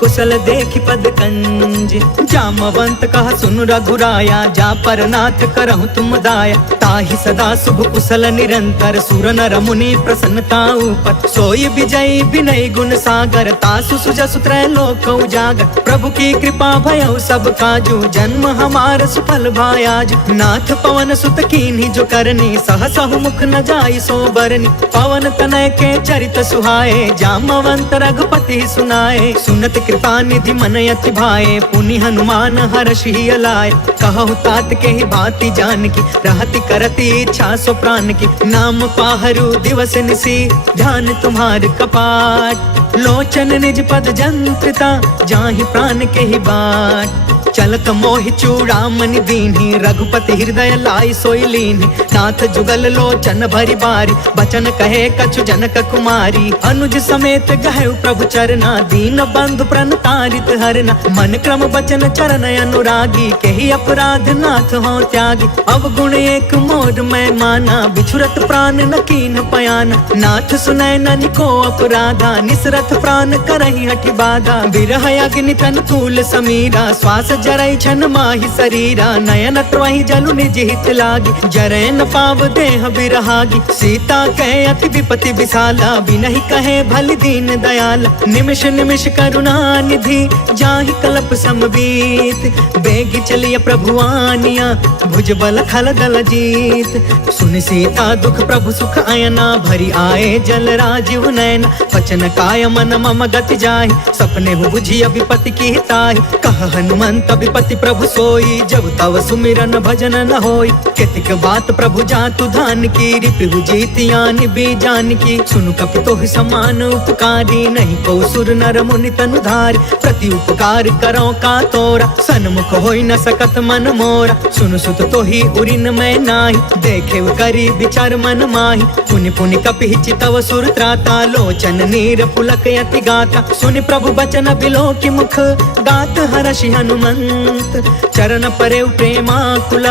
कुशल देखि पद कंज। जामवंत कहा सुन रघुराया, जा पर नाथ करहु तुम दाया। ताहि सदा शुभ कुशल निरंतर, सुर नर मुनि प्रसन्नता ऊपर। सोई विजयी विनय गुण सागर, तासु सुजसु त्रैलोक उजागर। प्रभु की कृपा भयउ सब काजू, जन्म हमार सुफल भायाज। नाथ पवन सुत कीन्ही जो करनी, सहसहु मुख न जाई सो बरनी। पवन तनय के चरित सुहाए, जामवंत रघुपति सुनाए। सुनत कृपा निधि मन अति भाए, पुनि हनुमान हर्षि अलाए। कहु तात के ही भांति जानकी, रहति करति इच्छा सो प्राण की। नाम पाहरु दिवस निसी, ध्यान तुम्हार कपाट। लोचन निज पद जंत्रिता, जाहि प्राण के ही बाट। चलत मोहि चूड़ामणि दीन्ही, रघुपति हृदय लाई सोई लीन्ही। नाथ जुगल लोचन भरि बारी, बचन कहे कछु जनक कुमारी। अनुज समेत गहु प्रभु चरना, दीन बंधु प्रणतारित हरना। मन क्रम बचन चरण अनुरागी, केहि अपराध नाथ हो त्यागी। अवगुण एक मोर मैं माना, बिछुरत प्राण न कीन पयाना। नाथ सुनय ननि को अपराधा, निसरथ प्राण करहि हठि बाधा। बिरह अग्नि तन तूल समीरा, श्वास जरई छन माहि शरीरा। नयन त्वहि जलु निज हित लागी, जरै न पाव देह बिरहागी। सीता कहे अति विपति विशाला, बिनहि कहे भलि दीन दयाला। निमिष निमिष करुणा निधि, जाहि कल्प समबीत। बेगी चलिय प्रभु आनिया, भुज बल खल दल जीत। सुनि सीता दुख प्रभु सुख अयना, भरी आए जल राजीव नयन। वचन काय मन मम गति जाहि, सपने हु बुझिय विपति की ताहि। कह हनुमंत विपति प्रभु सोई, जब तव सुमिरन भजन न होई। केतिक बात प्रभु जातु धान की, रिपु जीतियानि बीजान की। सुनु कपि तोहि समान उपकारी, नहीं को सुर नर मुनि तनु धारी। प्रति उपकार करो का तोरा, सन्मुख होई न सकत मन मोरा। सुनु सुत तोहि उरिन मैं नाही, देखे करी विचार मन माही। पुनि पुनि कपि चितव सुर त्राता, लोचन नीर पुलक यति गाता। सुनि प्रभु बचन बिलो की मुख, गात हर्षि हनुमंत संत। चरण परे प्रेमाकुल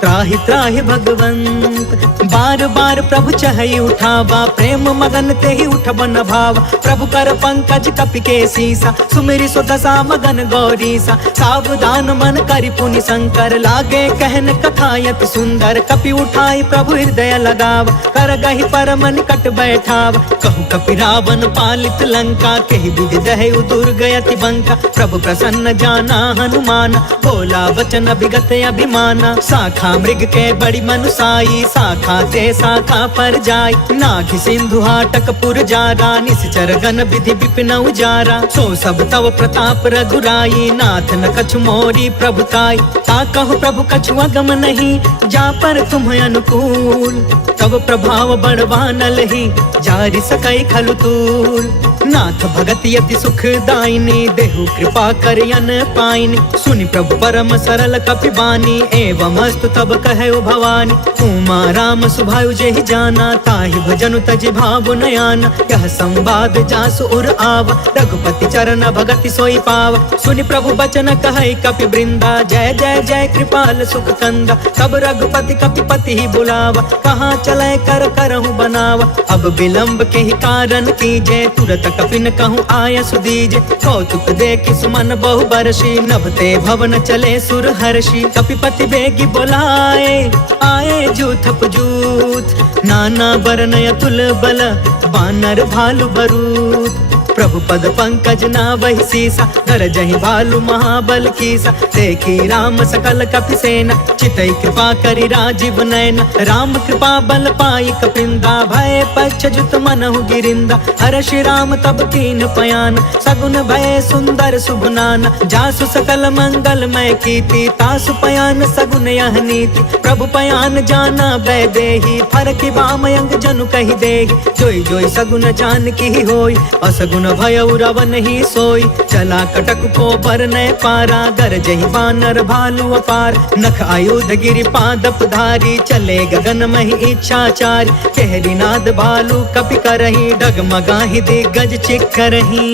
त्राहि त्राहि भगवंत। बार बार प्रभु चहई उठावा, प्रेम मगन ते ही उठ बन भावा। प्रभु कर पंकज कपि के सीसा, सुमिरि सो दशा मगन गौरीसा। सावधान मन करि पुनि शंकर, लागे कहन कथायत सुंदर। कपि उठाई प्रभु हृदय लगाव, कर गहि परम निकट बैठाव। कहु कपि रावण पालित लंका, केहि विधि दहै दुर्गयति बंका। प्रभु प्रसन्न जाना हनुमान, बोला वचन विगत अभिमाना। शाखा मृग के बड़ी मनुसाई, शाखा ते शाखा पर जाय। नाघि सिंधु हाटक पुर जारा, निश्चर गण विधि विपिन उजारा। सो सब तव प्रताप रघुराई, नाथ न कछु मोरी प्रभुताई। ता कहु प्रभु कछु अगम नहीं, जा पर तुम अनुकूल। तब प्रभाव बड़वानल ही, जारि सकई खलु तूल। नाथ भगत यति सुख दायिनी, देहु कृपा करयन पाइनी। सुनि प्रभु परम सरल कपि बानी, एवं अस्तु तब कहै भवानी। उमा राम सुभायु जेहि जाना, ताहि भजनु तजि भाव नयाना। यह संवाद जासु उर आवा, रघुपति चरण भगति सोई पावा। सुनि प्रभु बचन कहै कपि वृंदा, जय जय जय कृपाल सुख कंदा। तब रघुपति कपिपति ही बुलावा, कहाँ चलै कर करहु बनावा। अब विलंब के ही कारण कीजे, तुरत कपिन कहूँ आय सुदीजे। कौतुक देखि सुमन बहु बरसी, नभते भवन चले सुर हर्षि। कपिपति बेगी बोलाए, आए जूथप जूथ। नाना बरन अतुल बल, बानर भालु बरूद। प्रभु पद पंकज नावहि सीसा, गरजहि भालु महाबल कीसा। देखी राम सकल कपि सेना, चितई कृपा करि राजीव नयन। राम कृपा बल पाई कपिंदा, भय पक्ष जुत मनहु गिरिंदा। हर्षि राम तब कीन पयान, सगुन भय सुंदर शुभनान। जासु सकल मंगलमय कीर्ति, तासु पयान सगुन यह नीति। प्रभु पयान जाना भय देहि, फरकि बामयंग जनु कहि देहि। जोई जोई सगुन जान की होई, असगुन भय रावण ही सोई। चला कटक को बरनय पारा, गरजहि बानर भालु अपार। नख आयुध गिरि पादप धारी, चले गगन महि इच्छाचारी। कहरी नाद भालु कपि करही, डगमगाहि दिग्गज चिक्करही।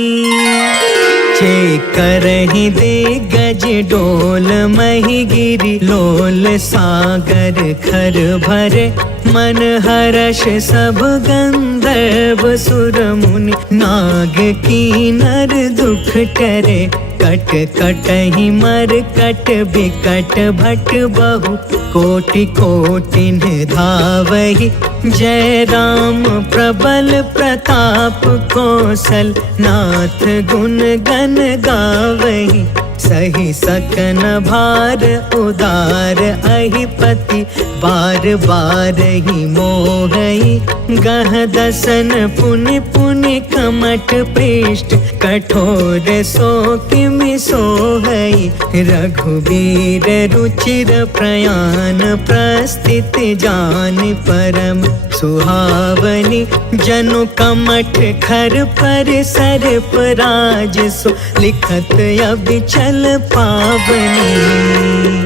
चेकरहि दिग्गज डोल महि गिरि, लोल सागर खर भरे। मन हर्ष सब गंधर्व सुर मुनि, नाग कीनर दुख टरे। कट कटहि मर कट बिकट भट बहु, कोटि कोटिन धावहि। जय राम प्रबल प्रताप कौशल, नाथ गुण गण गावहि। सही सकन भार उदार अहिपति, बार बार ही मोहई। गह दसन पुनि पुनि कमठ पृष्ठ, कठोर सो किमि सोहई। रघुवीर रुचिर प्रयाण, प्रस्थिति जान परम सुहावनी। जनु कमठ खर पर सर्प राज सो, लिखत अबिचल पावनी।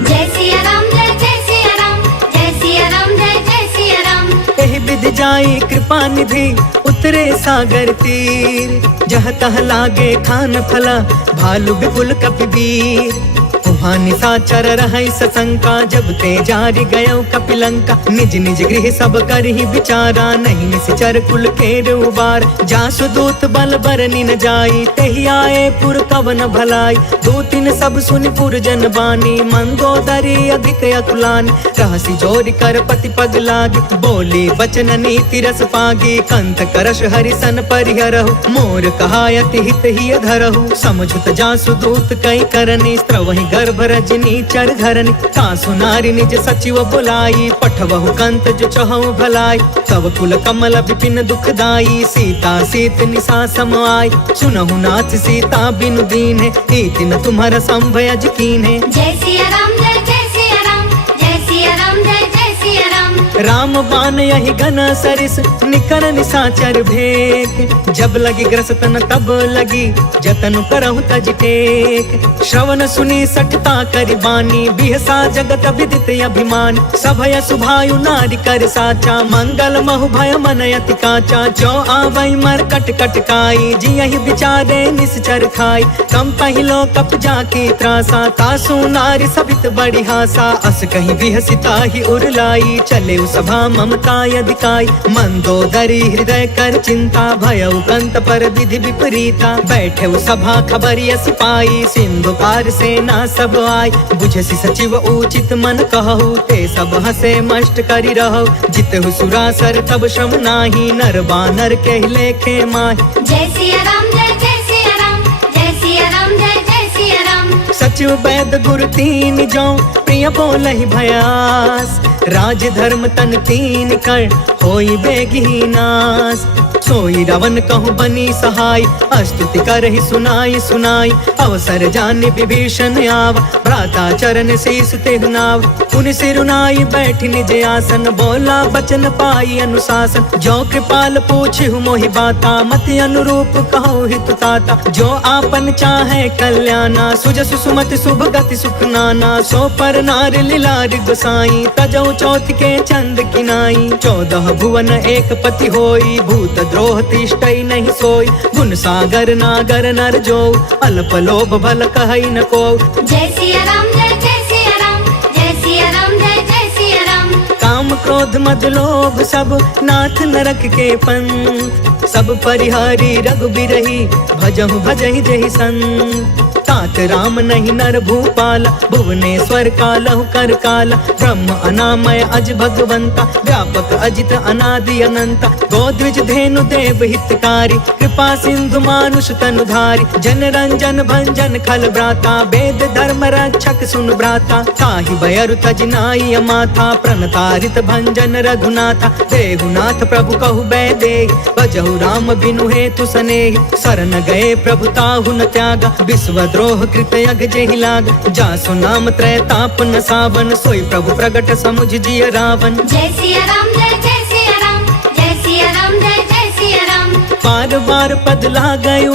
जय सिया राम जय जय सिया राम, जय सिया राम जय जय सिया राम। एहि विधि जाई कृपा निधि, उतरे सागर तीर। जह तह लागे खान फला, भालु विपुल कपिवीर। वहाँ निशाचर रहै सशंका, जब ते जारि गयो कपिलंका। निज निज गृह सब करहि विचारा, नहीं निश्चर कुल केर उबार। जासु दूत बल बरनि न जाई, तेहि आए पुर कवन भलाई। दूतिन सब सुनि पुर जन बानी, मंदोदरी अधिक अकुलानी। रहसि जोरि कर पति पग लागी, बोली वचन नीति रस पागी। कंत करश हरिसन परिहरहु, मोर कहायति हित ही धरहु। समझुत जासु दूत कई करनी, स्त्रवहि गर्भ रजनी चर घरनी। तासु नारी निज सचिव बुलाई, पठवहु कंत जो चहु भलाई। तब कुल कमल विपिन दुखदाई, सीता सीत निशा सम आई। सुनहु नाथ सीता बिनु दीन्हे, इति न तुम्हारा संभयज कीन्हे। जय सिया राम जय जय सिया राम, जय सिया राम जय जय सिया राम। राम बाण यही घन सरिस निकर निशाचर भेक। जब लगी ग्रसतन तब लगी जतन करहु तज टेक। श्रवण सुनी सठता करि बानी बिहसा जगत विदित अभिमान। सभय सुभायु नारी कर साचा मंगल महु भय मन अति काचा। जो आवई मर कट कट काई जियहि विचारे निश्चर खाई। कम पहिलो कप जाकी त्रासा तासु नारी सबित बड़ी हासा। अस कहीं बिहसिता ही उरलाई चले सभा ममता यदिकाई। मंदोदरी हृदय कर चिंता भयउ कंत पर विधि विपरीता। बैठे सभा खबरिय सिपाही सिंधु पार सेना सब आई। बुझसी सचिव उचित मन कहु ते सब हसे मष्ट करी रहो। जितहु सुरासर तब श्रम नाही नर बानर के लेखे माही। जय सिया राम जय जय सिया राम जय सिया राम जय जय सिया राम। सचिव वैद गुरु तीन जो प्रिय बोलहि भयास। राज धर्म तन तीन कर होई बेगी नास। सोई रावण कहूँ बनी सहाय स्तुति करहि सुनाई सुनाई। अवसर जाने विभीषण आव भ्राता चरण शीस तेहु नाव। पुनि सिरुनाई बैठ निज आसन बोला बचन पाई अनुशासन। जो कृपाल पूछहु मोहि बाता मति अनुरूप कहु हितु ताता। जो आपन चाहे कल्याणा सुजसु सुमति शुभ गति सुख नाना। सो पर नार लीलार गोसाई तजौ चौथ के चंद किनाई। 14 भुवन एक पति होई भूत द्रोह तिष्ठई नहीं सोई। गुण सागर नागर नर जो अल्प लोभ भल कहई न को। जय सिया राम जय जय सिया राम जय सिया राम जय जय सिया राम। काम क्रोध मद लोभ सब नाथ नरक के पंथ। सब परिहारी रघुबीरहि भजहु भजहि जहि संत। तात राम नहीं नर भूपाला भुवनेश्वर कालहु कर काला। ब्रह्म अनामय अज भगवंता व्यापक अजित अनादि अनंता। गोद्विज धेनु देव हितकारी कृपा सिंधु मानुष तनुधारी। जन रंजन भंजन खल ब्राता वेद धर्म रक्षक सुन ब्राता। ताहि बयरु तज नाई अमाथा प्रणतारित भंजन रघुनाथा। देहुनाथ प्रभु कहु बैदे भजहु राम बिनु हेतु सनेहि। शरण गए प्रभु ताहु न त्यागा विश्व द्रोह कृत यग जेहि लाग। जासु नाम त्रय ताप न सावन सोई प्रभु प्रगट समुझ जिय रावण। जय सिया राम जय जय सिया राम जय सिया राम जय जय सिया राम। बार बार पद लागयु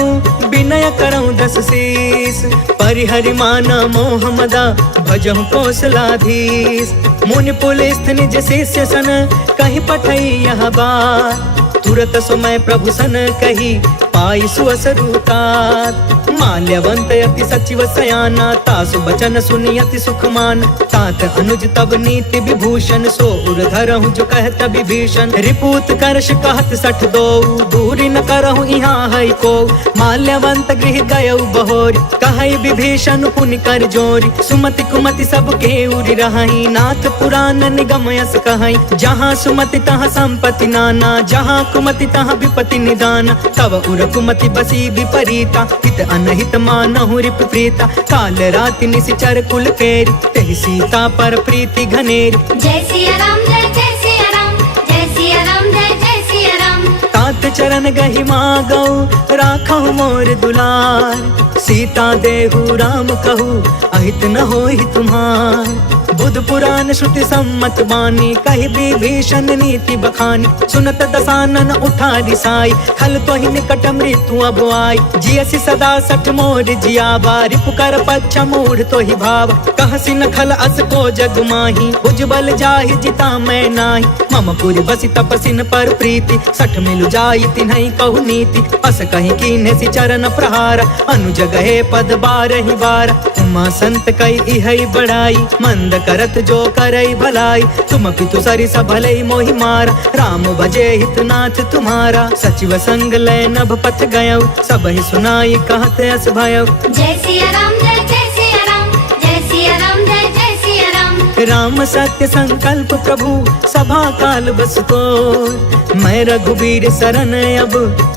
विनय करऊं 10 शीस। परिहरि माना मोह मदा भजहु कौशलाधीश। मुनि पुलिस निज शिष्य सन कहीं पठई यह बात। तुरत समय प्रभु सन कही पाई सुअसरुतात। माल्यवंत अति सचिव सयाना तासु बचन सुनि अति सुखमान। तात अनुज तब नीति विभूषण सो उर धरहु जो कहत विभीषण। रिपूत करश कहत 62 दूरी न करहु यहाँ है को। माल्यवंत गृह गयउ बहोरी कहई विभीषण पुनि कर जोरी। सुमति कुमति सब के उरि रहई नाथ पुराण निगम यस कहई। जहाँ सुमति तहाँ संपत्ति नाना जहाँ कुमति तहाँ विपत्ति निदान। तब उर कुमति बसी विपरीता हित अनहित मानहु रिप प्रीता। काल राति निशिचर कुल केरी तेहि सीता पर प्रीति घनेरी। जय सिया राम जय जय सिया राम जय सिया राम जय जय सिया राम। तात चरण गहि मागौ राखहु मोर दुलार। सीता देहु राम कहू अहित न होहि तुम्हार। बुध पुराण श्रुति सम्मत बानी कहि विभीषण नीति बखानी। सुनत दसानन उठा रिसाई खल तो ही निकट मृत्यु अब आई। जियसि सदा सठ मोर जियावा रिपुकर पच्छ मूढ़ तो ही भाव। कहसि न खल अस को जग माही उज्जवल जाहि जिता मैं नाही। मम पुर बसि तपसिन पर प्रीति सठ मिलु जाई तिन्हई कहु नीति। अस कहीं कीन्हे सि चरण प्रहार अनुज गहे पद बारहि बार। उमा संत कई इहई बढ़ाई मंद करत जो करई भलाई। तुम पितु सरिस भलई मोहि मारा राम भजे हितनाथ तुम्हारा। सचिव संग लय नभ पथ गयौ सबहि सुनाई कहत अस भयौ। जय सिया राम जय जय सिया राम जय सिया राम जय जय सिया राम। राम सत्य संकल्प प्रभु सभा काल बस तोर। मैं रघुबीर शरण अब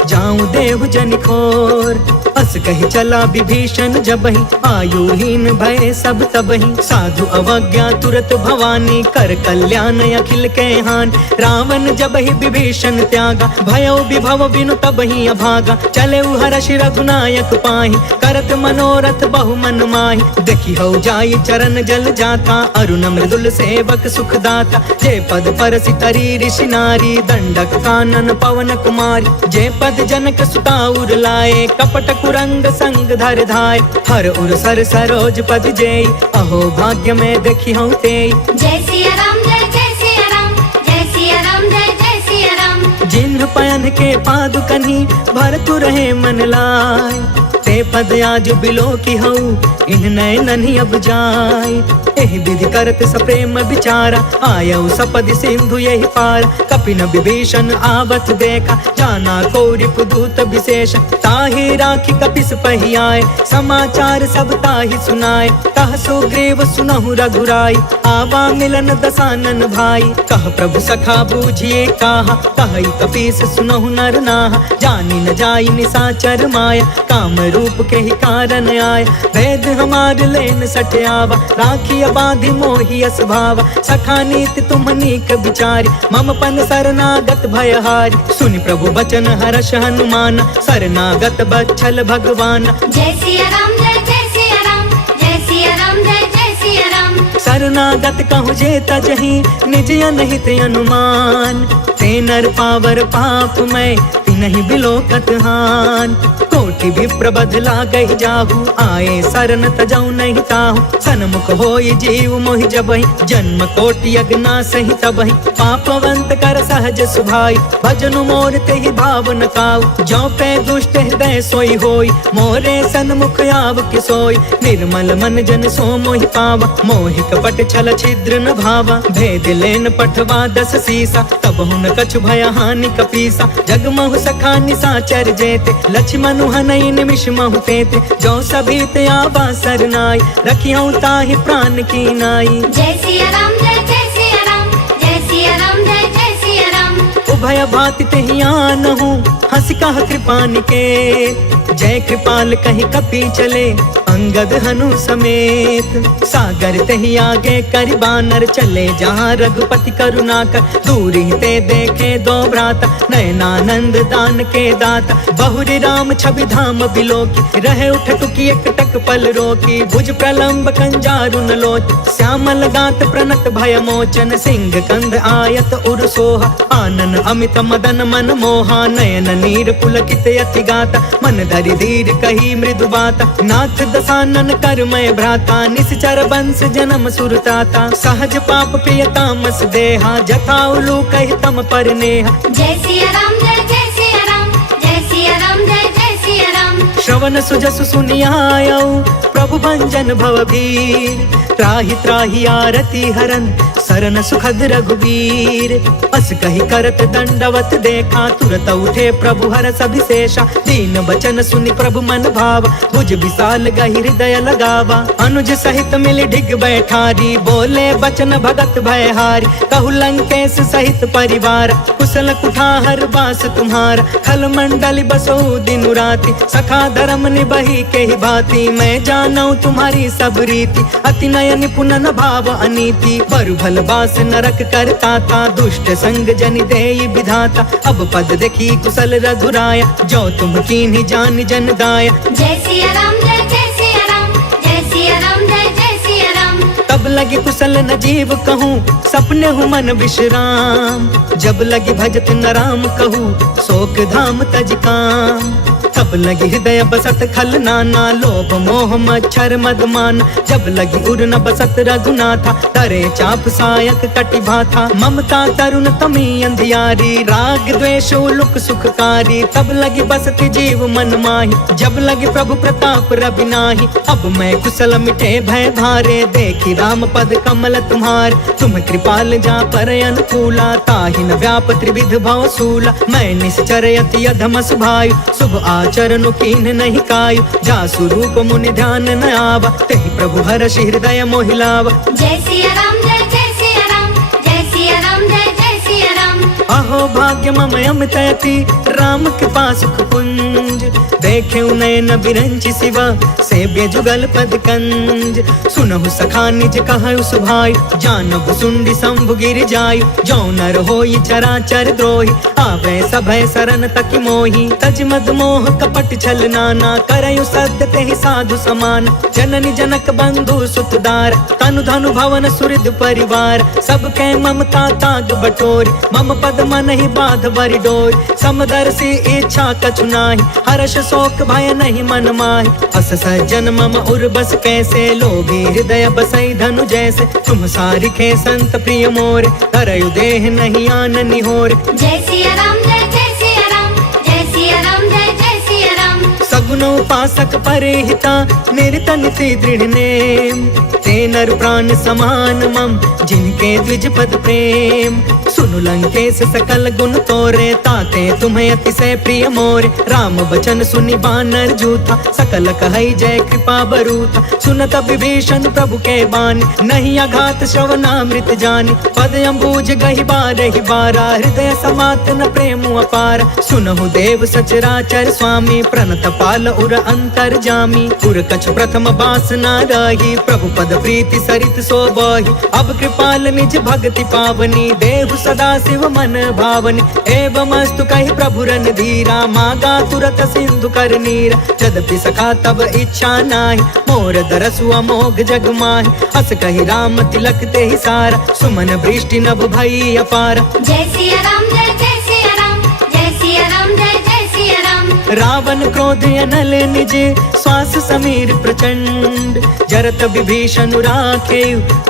जाऊं देव जन खोर। अस कहि चला विभीषण जबहि आयुहीन भय सब तबहि। साधु अवज्ञा तुरत भवानी कर कल्याण अखिल के हान। रावण जबहि विभीषण त्यागा भयो विभव बिनु तबहि अभागा। चले हर्ष रघुनायक पाहि करत मनोरथ बहु मन माहि। देखि हो जाई चरण जल जाता अरुण शार्दुल सेवक सुखदाता, जय पद परसि तरी ऋषि नारी, दंडक कानन पवन कुमारी, जय पद जनक सुता उर लाए, कपट कुरंग संग धर धाय, हर उर सर सरोज पद जेई, अहो भाग्य में देखी हूँ तेई। जय सिया राम जय सिया राम, जय सिया राम जय सिया राम। जिन्ह पयन के पादुकनी भरतु रहे मन लाय, ते पद आज बिलो की हऊ इन नयन ही अब जाय। एहि विधि करत सप्रेम विचारा, आयऊ सपदि सिंधु यही पार, कपिन विभीषण आवत देखा, जाना कौरिप दूत विशेष, ताहि राखी कपिस पहियाए, समाचार सब ताहि सुनाए, कह सुग्रीव सुनहु रघुराई, आवा मिलन दसानन भाई, कह प्रभु सखा बूझिए काहा, कहि कपीस सुनहु नर नाहा, जानी न जाई निसाचर माया, काम रूप के ही कारण आय, वेद हमार लेन सठयावा, राखी बाधि मोहि अस भावा, सखा नीति तुम नीक विचारी, मम पन शरणागत भयहारी, सुनि प्रभु बचन हर्ष हनुमान, शरणागत बच्छल भगवान। जय सिया राम जय सिया राम, जय सिया राम जय सिया राम। शरणागत कहु जे तजहि निज अनहित अनुमान, ते नर पावर पाप मैं नहीं बिलोकत हान, कोटि विप्र बदला गई जाहू, आए शरण तजऊ नहीं ताहू, सन्मुख होई जीव मोहि जबहि, जन्म कोटि अग्ना सही तबहि, पापवंत कर सहज सुभाई, भजनु मोर तेहि भाव न काऊ, जो पे दुष्ट हृदय सोई होई, मोरे सन्मुख आव के सोई, निर्मल मन जन सो मोहि पावा, मोहि कपट छल छिद्र न भावा, भेद लेन पठवा 10 सीसा, तब हुन कछु भय हानि कपीसा, जगमहु सखा निसाचर जेते, लक्ष्मण हनई निमिष महु तेते, जो सभी ते आवा सरनाई, रखियौ ताहि प्राण की नाई। जय सिया राम जय सिया राम, जय सिया राम जय सिया राम। उभय भाति तेहि आनहु, हंस कह कृपा निकेत, जय कृपाल कहि कपि चले, अंगद हनु समेत, सागर तेहि आगे करि बानर चले, जहाँ रघुपति करुणा कर, दूरी ते देखे दो भ्राता, नयनानंद दान के दाता, बहुरी राम छवि धाम बिलोकी, रहे उठ टुकी एक टक पल रोकी, भुज प्रलंब कंजारुन लोच, श्यामल गात प्रणत भय मोचन, सिंह कंध आयत उर सोहा, आनन अमित मदन मन मोहा, नयन नीर पुलकित अति गाता, मन धरि धीर कही मृदु बाता, नाथ दसानन कर मैं भ्राता, निश्चर वंश जन्म सुरताता, सहज पाप प्रिय तामस देहा, जथा उलू कहि तम पर नेहा। जय सिया राम जय सिया राम, जय सिया राम जय सिया राम। श्रवण सुजसु सुनियायऊ प्रभु भंजन भवभीर, त्राहि त्राहि आरती हरन सरन सुखद रघुवीर, अस कहि करत दंडवत देखा, तुरत उठे प्रभु हरष अभिषेषा, दीन बचन सुनि प्रभु मन भावा, भुज विशाल गहि हृदय लगावा, अनुज सहित मिल ढिग बैठारी, बोले बचन भगत भयहारी, कहु लंकेश सहित परिवार, कुशल कुठार बास तुम्हारा, खल मंडल बसो दिन राति, सखा धर्म निबही के ही भांति, मैं जानऊ तुम्हारी सब रीति, अति नय निपुण न भाव अनीति, बरु भल बास नरक करता था, दुष्ट संग जनि देई विधाता, अब पद देखी कुशल रघुराया, जो तुम कीन्ही जान जन दाया। जय सिया राम जय सिया राम, जय सिया राम जय सिया राम। तब लगी कुशल न जीव कहूँ, सपने हूँ मन विश्राम, जब लगी भजत न राम कहूँ, शोक धाम तज काम, तब लगी हृदय बसत खल नाना, लोभ मोह मच्छर मदमान, जब लगी उर न बसत रघुनाथा, तरे चाप सायक कटि भाथा, ममता तरुण तमी अंधियारी, राग द्वेष उलुक सुखकारी, तब लगी बसत जीव मन माही, जब लगी प्रभु प्रताप रवि नाही, अब मैं कुशल मिटे भय भारे, देखी राम पद कमल तुम्हार, तुम कृपाल जा पर अनुकूला, ताहि न व्याप त्रिविध भव सूला, मैं निश्चर यति अधम सुभायु, शुभ आचरण कीन्ह नहीं कायु, जासु रूप मुनि ध्यान न आवा, तेहि प्रभु हर्षि हृदय मोहिलावा। जय सिया राम जय सिया राम, जय सिया राम जय सिया राम। अहो भाग्य मम अमितयति राम कृपा सुख पुंज। देखे नयन बिरंचि शिवा सेव्य जुगल पद कंज। सुनहु सखा निज कहु सुभाई जानब सुंडी शंभु गिर जाय। जो नर होई चराचर द्रोही आवे सभय सरन तकि मोही। तज मद मोह कपट छल नाना करयु सद्य तेहि साधु समान। जननी जनक बंधु सुतदार तनु धनु भवन सुहृद परिवार। सबके ममता ताग बटोरी मम पद मन ही बाध बरि डोरी। समदर्शी इच्छा कछु नाही हर्ष शोक भय नहीं मन माहि। अस सज्जन मम उर्बस कैसे लोभी हृदय बसई धनु जैसे। तुम सारिखे संत प्रिय मोरे करयु देह नहीं आन निहोर। जय सिया राम जय सिया राम जय सिया राम जय सिया राम। सगुन उपासक परिहिता निरत नीति दृढ़ नेम। ते नर प्राण समान मम जिनके द्विज पद प्रेम। सुनु लंकेश सकल गुण तोरे ताते तुम्हें अतिशय प्रिय मोरे। राम बचन सुनि बानर जूथा सकल कहई जय कृपा बरूथा। सुनत विभीषण प्रभु के बानी नहीं अघात श्रवणामृत जानी। पद अम्बुज गहि बारहि बारा हृदय समात न प्रेम अपार। सुनहु देव सचराचर स्वामी प्रणत पाल उर अंतर जामी। उर कछ प्रथम बास न रही प्रभु पद प्रीति सरित सोबहि। अब कृपाल निज भक्ति पावनी देहु सदा शिव मन भावनी। एवं अस्तु कहि प्रभु रन धीरा मागा तुरत सिंधु कर नीरा। यद्यपि सखा तब इच्छा नाही मोर दरसु अमोघ जग माहि। हस कहि राम तिलक तेहि सारा सुमन वृष्टि नभ भई अपार। जय सिया राम जय सिया राम जय सिया राम जय सिया राम। रावण क्रोध अनल निज श्वास समीर प्रचंड। जरत विभीषण राखे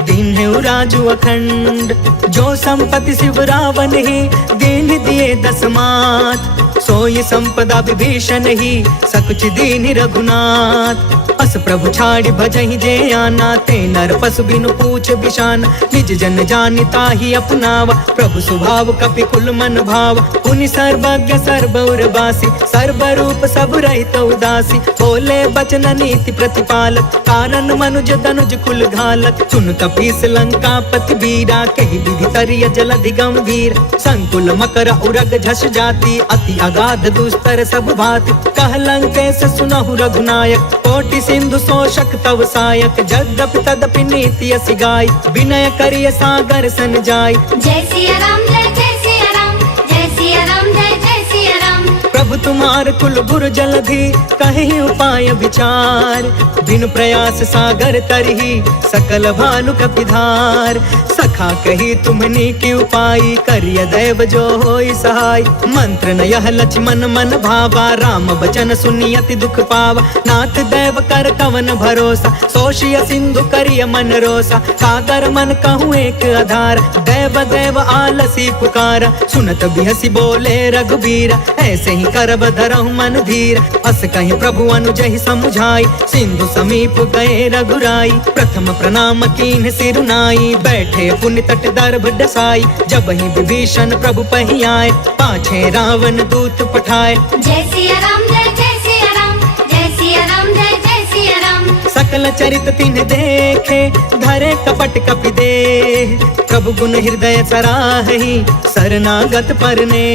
दीन्हु राजु अखंड। जो संपत्ति शिव रावण ही दीन दिए दस मात। सोई संपदा विभीषण ही सकुच दीन रघुनाथ। अस प्रभु छाड़ी भजहि जे आना ते नर पशु बिनु पूछ बिशान। निज जन जानिता ही अपनावा प्रभु स्वभाव कपि कुल मन भाव। पुनि सर्वज्ञ सर्वौर बासी सर्वरूप सब रहित उदासी। बोले बचन नीति प्रतिपालक कारण मनुज तनुज कुल घालक। सुन कपीस लंका पति बीरा कहि विधि तरिय जलधि गंभीर। संकुल मकर उरग झस जाति अति अगाध दुस्तर सब भाति। कह लंकेश सुनहु रघुनायक कोटि सिंधु शोषक तव सायक। जद्यपि तदपि नीति असि गाय विनय करिय सागर सन जाय। जय सिया राम जय सिया राम जय सिया राम जय सिया राम। प्रभु तुम्हार कुल गुरु जलधि कहि उपाय विचार। बिनु प्रयास सागर तरही सकल भानु कपिधार। सखा कही तुमनी की उपाय करिय दैव जो होई सहाय। मंत्र न यह लक्ष्मण मन भावा राम बचन सुनियति दुख पावा। नाथ दैव कर कवन भरोसा सोशिय सिंधु करिय मन रोसा। कागर मन कहूँ एक आधार दैव दैव आलसी पुकारा। सुनत बिहसी बोले रघुबीरा ऐसे ही करब धरहु मन धीर। अस कहीं प्रभु अनुजहि समुझाई सिंधु समीप गए रघुराई। प्रथम प्रणाम कीन्ह सिरुनाई बैठे पुण्य तट दर्भ डसाई। जब ही विभीषण प्रभु पहि आए पाछे रावण दूत पठाए। जय सिया राम जय सिया राम जय सिया राम जय सिया राम। सकल चरित तिन्ह देखे धरे कपट कपि देह। प्रभु गुण हृदय सराहि शरणागत परने।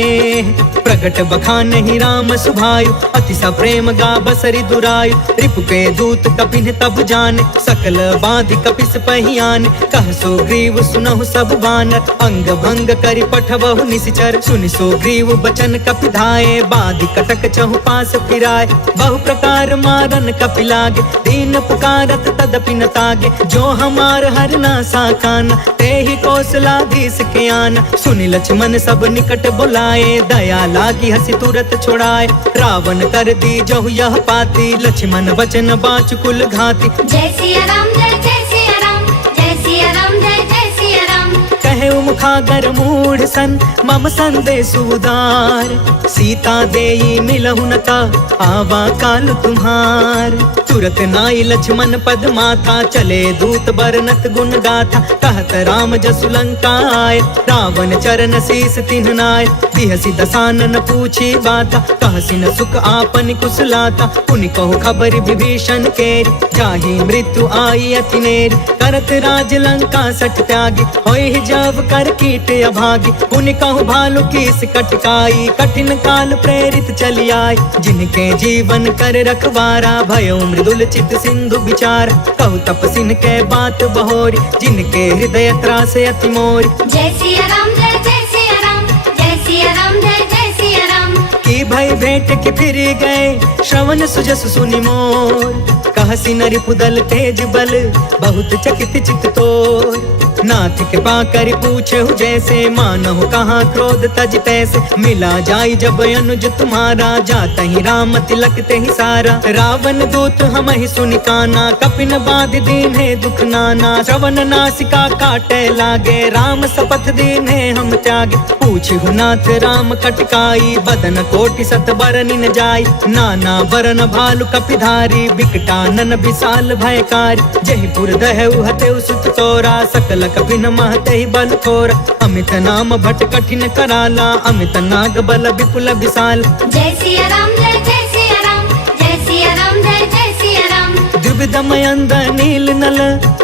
प्रगट बखानहि राम सुभायु अति सप्रेम गा बसरि दुरायु। रिपु के दूत कपिन तब जाने सकल बाधि कपिस पहियाने। कह सो ग्रीव सुनहु सब बानर अंग भंग करि पठबहु निशिचर। सुनि सो ग्रीव बचन कपि धाये बाधि कटक चहु पास फिराए। बहु प्रकार मारन कपि लागे दीन पुकारत तदपि न तागे। जो हमार हर ना साकाना तेहि कौशलाधीश के आना। सुनि लक्ष्मण सब निकट बुलाए दया लागी हसी तुरत छोड़ाए। रावण कर दी जहु यह पाती लक्ष्मण वचन बाच कुल घाती। जय सिया राम जय सिया राम जय सिया राम जय सिया राम। कहे मुखागर मूढ़ सन मम संदेश उदार। सीता देई मिलहु न ता आवा काल तुम्हार। तुरत नाई लक्ष्मण पद माथा चले दूत बरनत गुण गाथा। कहत राम जसु लंका आए रावण चरण शीस तिन्ह नाय। बिहसी दसानन पूछी बाता कहसी न सुख आपन कुशलाता। पुनि कहो खबर विभीषण केरी जाहि मृत्यु आई अति नेरी। करत राज लंका सठ त्यागी होई जब कर की कीट अभागी। पुनि कहु भालु कीस कटकाई, कठिन काल प्रेरित चली आए। जिनके जीवन कर रखवारा, भयो मृदुल चित सिंधु विचार। कहु तपसिन के बात बहोरी, जिनके हृदय त्रास अति मोरी। जय सिया राम जय जय सिया राम, जय सिया राम जय जय सिया राम। की भय भेंट के फिर गए, श्रवण सुजस सुनि मोर। कहसी नरि पुदल तेज बल, बहुत चकित चित तोर। नाथ कृपा करि पूछहु जैसे, मानहु कहाँ क्रोध तज तैसे। मिला जाई जब अनुज तुम्हारा, जातहि राम तिलक तेहि सारा। रावण दूत हमहि सुनि काना, कपिन बाध दीन्हे दुख नाना। श्रवण नासिका काटे लागे, राम शपथ दीन्हे हम त्यागे। पूछहु नाथ राम कटकाई, बदन कोटि सत बरनि न जाई। नाना वरन भालु कपिधारी, बिकटानन विशाल भयकारी। जहि पुर दहउ हतेउ सुत तोरा, सकल कपिन महतहि बल थोरा। अमित नाम भट कठिन कराला, अमित नाग बल विपुल विशाल। जय सिया राम जय जय सिया राम, जय सिया राम जय जय सिया राम। द्विविधमय अंध नील नल,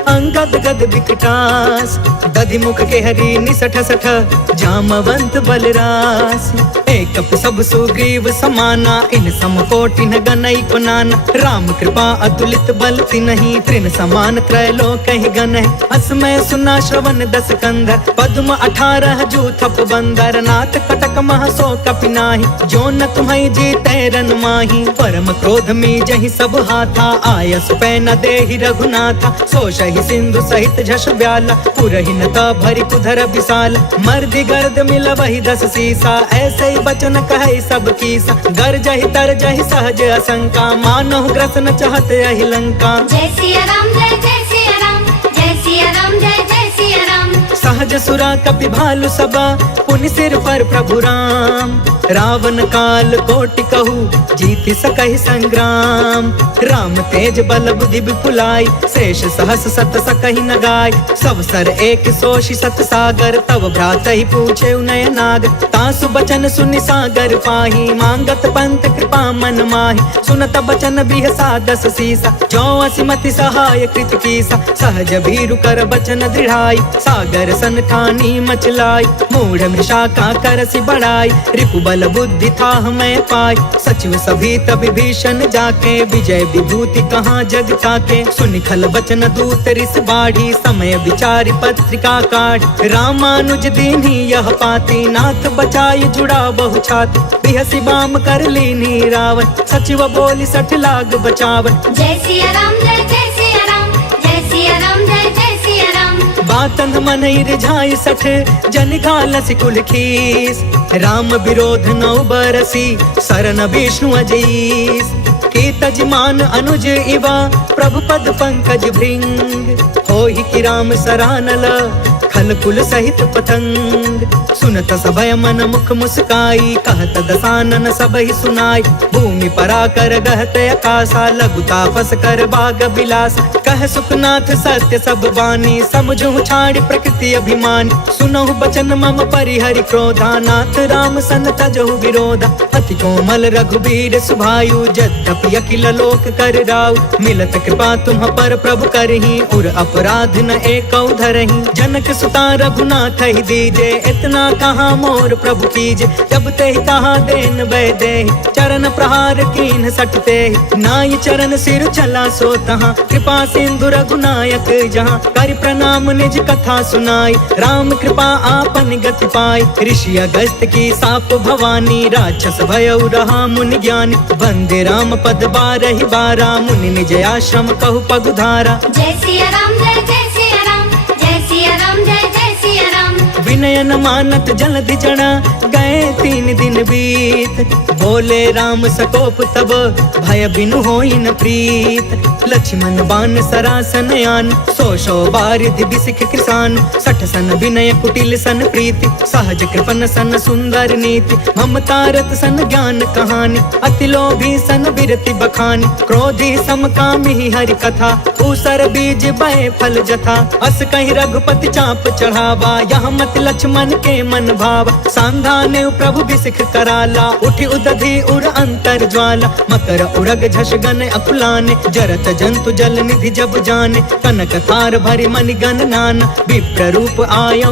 अंगद गद विकटास। दधि मुख के हरि निसठ सठ, जामवंत बलरास। एक सब सुग्रीव समाना, इन सम कोटि न गनई को नाना। राम कृपा अतुलित बल तिन्हि, तृण समान त्रैलोक ही गनहि। असमय सुना श्रवण दस कंधर, पद्म 18 जूथप बंदर। नाथ कटक मह सो कपि नाही, जो न तुम्हि जीते रन माही। परम क्रोध में जहि सब हाथा, आयस पै न देहि रघुनाथा। सोषहि सिंधु सहित झस ब्याला, पुरहि न त भरि कुधर विशाल। मर्दि गर्द मिलबहि 10 सीसा, ऐसे ही बचन कहै सब कीसा। गरजहि तरजहि सहज असंका, मानहु ग्रसन चहत अहि लंका। जय सिया राम जय जय सिया राम, जय सिया राम जय जय सिया राम। सहज सुरा कपि भालु सबा, पुनि सिर पर प्रभु राम। रावण काल कोटि कहू, जीति सकहि संग्राम। राम तेज बल बुद्धि विपुलाई, शेष सहस सत सकहि न गाय। सब सर एक सोषि सत सागर, तब भ्रातहि पूछे नय नाग। तासु बचन सुनि सागर पाही, मांगत पंत कृपा मन माही। सुनत बचन बिहसा 10 सीसा, जो असिमति सहाय कृत कीसा। सहज भीरु कर बचन दृढ़ाई, सागर सन ठानी मचलाई। मूढ़ मृषा का करसि बढ़ाई, रिपु बल बुद्धि था मैं पाई। सचिव सभी तब भीषण जाके, विजय विभूति कहाँ जग ताके। सुनि खल बचन दूत रिस बाढ़ी, समय विचारि पत्रिका काढ़ी। रामानुज दीन्ही यह पाती, नाथ बचाई जुड़ा बहु छाती। बिहसी बाम कर लीनी रावण, सचिव बोली 60 लाग बचावन। जय सिया राम जय जय सिया राम, जय सिया राम जय जय सिया राम। बातंग मनहि रिझाई 60, जन घालसि कुल खीस। राम विरोध 9 बरसी, शरण विष्णु अजीस। की तजमान अनुज इवा, प्रभु पद पंकज भृंग। होहि कि राम सरानल, खल कुल सहित पतंग। सुनत सभय मन मुख मुस्काई, कहत दसानन सबहि सुनाई। भूमि पराकर गहत आकाशा, लघु तापस कर बाग बिलास। कह सुखनाथ सत्य सब बानी, समझहु छाड़ि प्रकृति अभिमानी। सुनहु बचन मम परिहरि क्रोधा, नाथ राम सन तजहु विरोधा। अति कोमल रघुबीर सुभायु, यद्यपि अखिल लोक कर राउ। मिलत कृपा तुम पर प्रभु करहि, उर अपराध न एकौ धरहि। जनक सुता रघुनाथ ही दीजे, इतना कहाँ मोर प्रभु कीजे। जब ते कहा देन बै देहि, चरण प्रहार कीन सटते। नाई चरण सिर चला सो तहाँ, कृपा सिंधु रघुनायक जहाँ। कर प्रणाम निज कथा सुनाई, राम कृपा आपन गति पाई। ऋषि अगस्त की साप भवानी, राक्षस भयउ रहा मुनि ज्ञानी। वंदे राम पद 12 बारा, मुनि निज आश्रम कहु पगुधारा। जय सिया राम जय जय सिया राम, जय सिया राम जय जय सिया राम। विनय न मानत जलधि जड़ा, गए 3 दिन बीत। बोले राम सकोप तब, भय बिनु होई न प्रीत। लक्ष्मण बाण सरासन यान, 100 बारिधि बिसिख कृसान। 60 सन विनय कुटिल सन प्रीति, सहज कृपन सन सुंदर नीति। ममता रत सन ज्ञान कहानी, अति लोभी सन बिरति बखानी। क्रोधी समकामी हरि कथा, ऊसर बीज बय फल जथा। अस कहि रघुपति चाप चढ़ावा, यह मत लक्ष्मण के मन भावा। सांधा ने प्रभु बिसिख कराला, उठि उदधि उर अंतर ज्वाला। मकर उरग झष गन अकुलाने, जरत जंतु जल निधि जब जाने। कनक थार भरि मनि गण नाना, विप्र रूप आयौ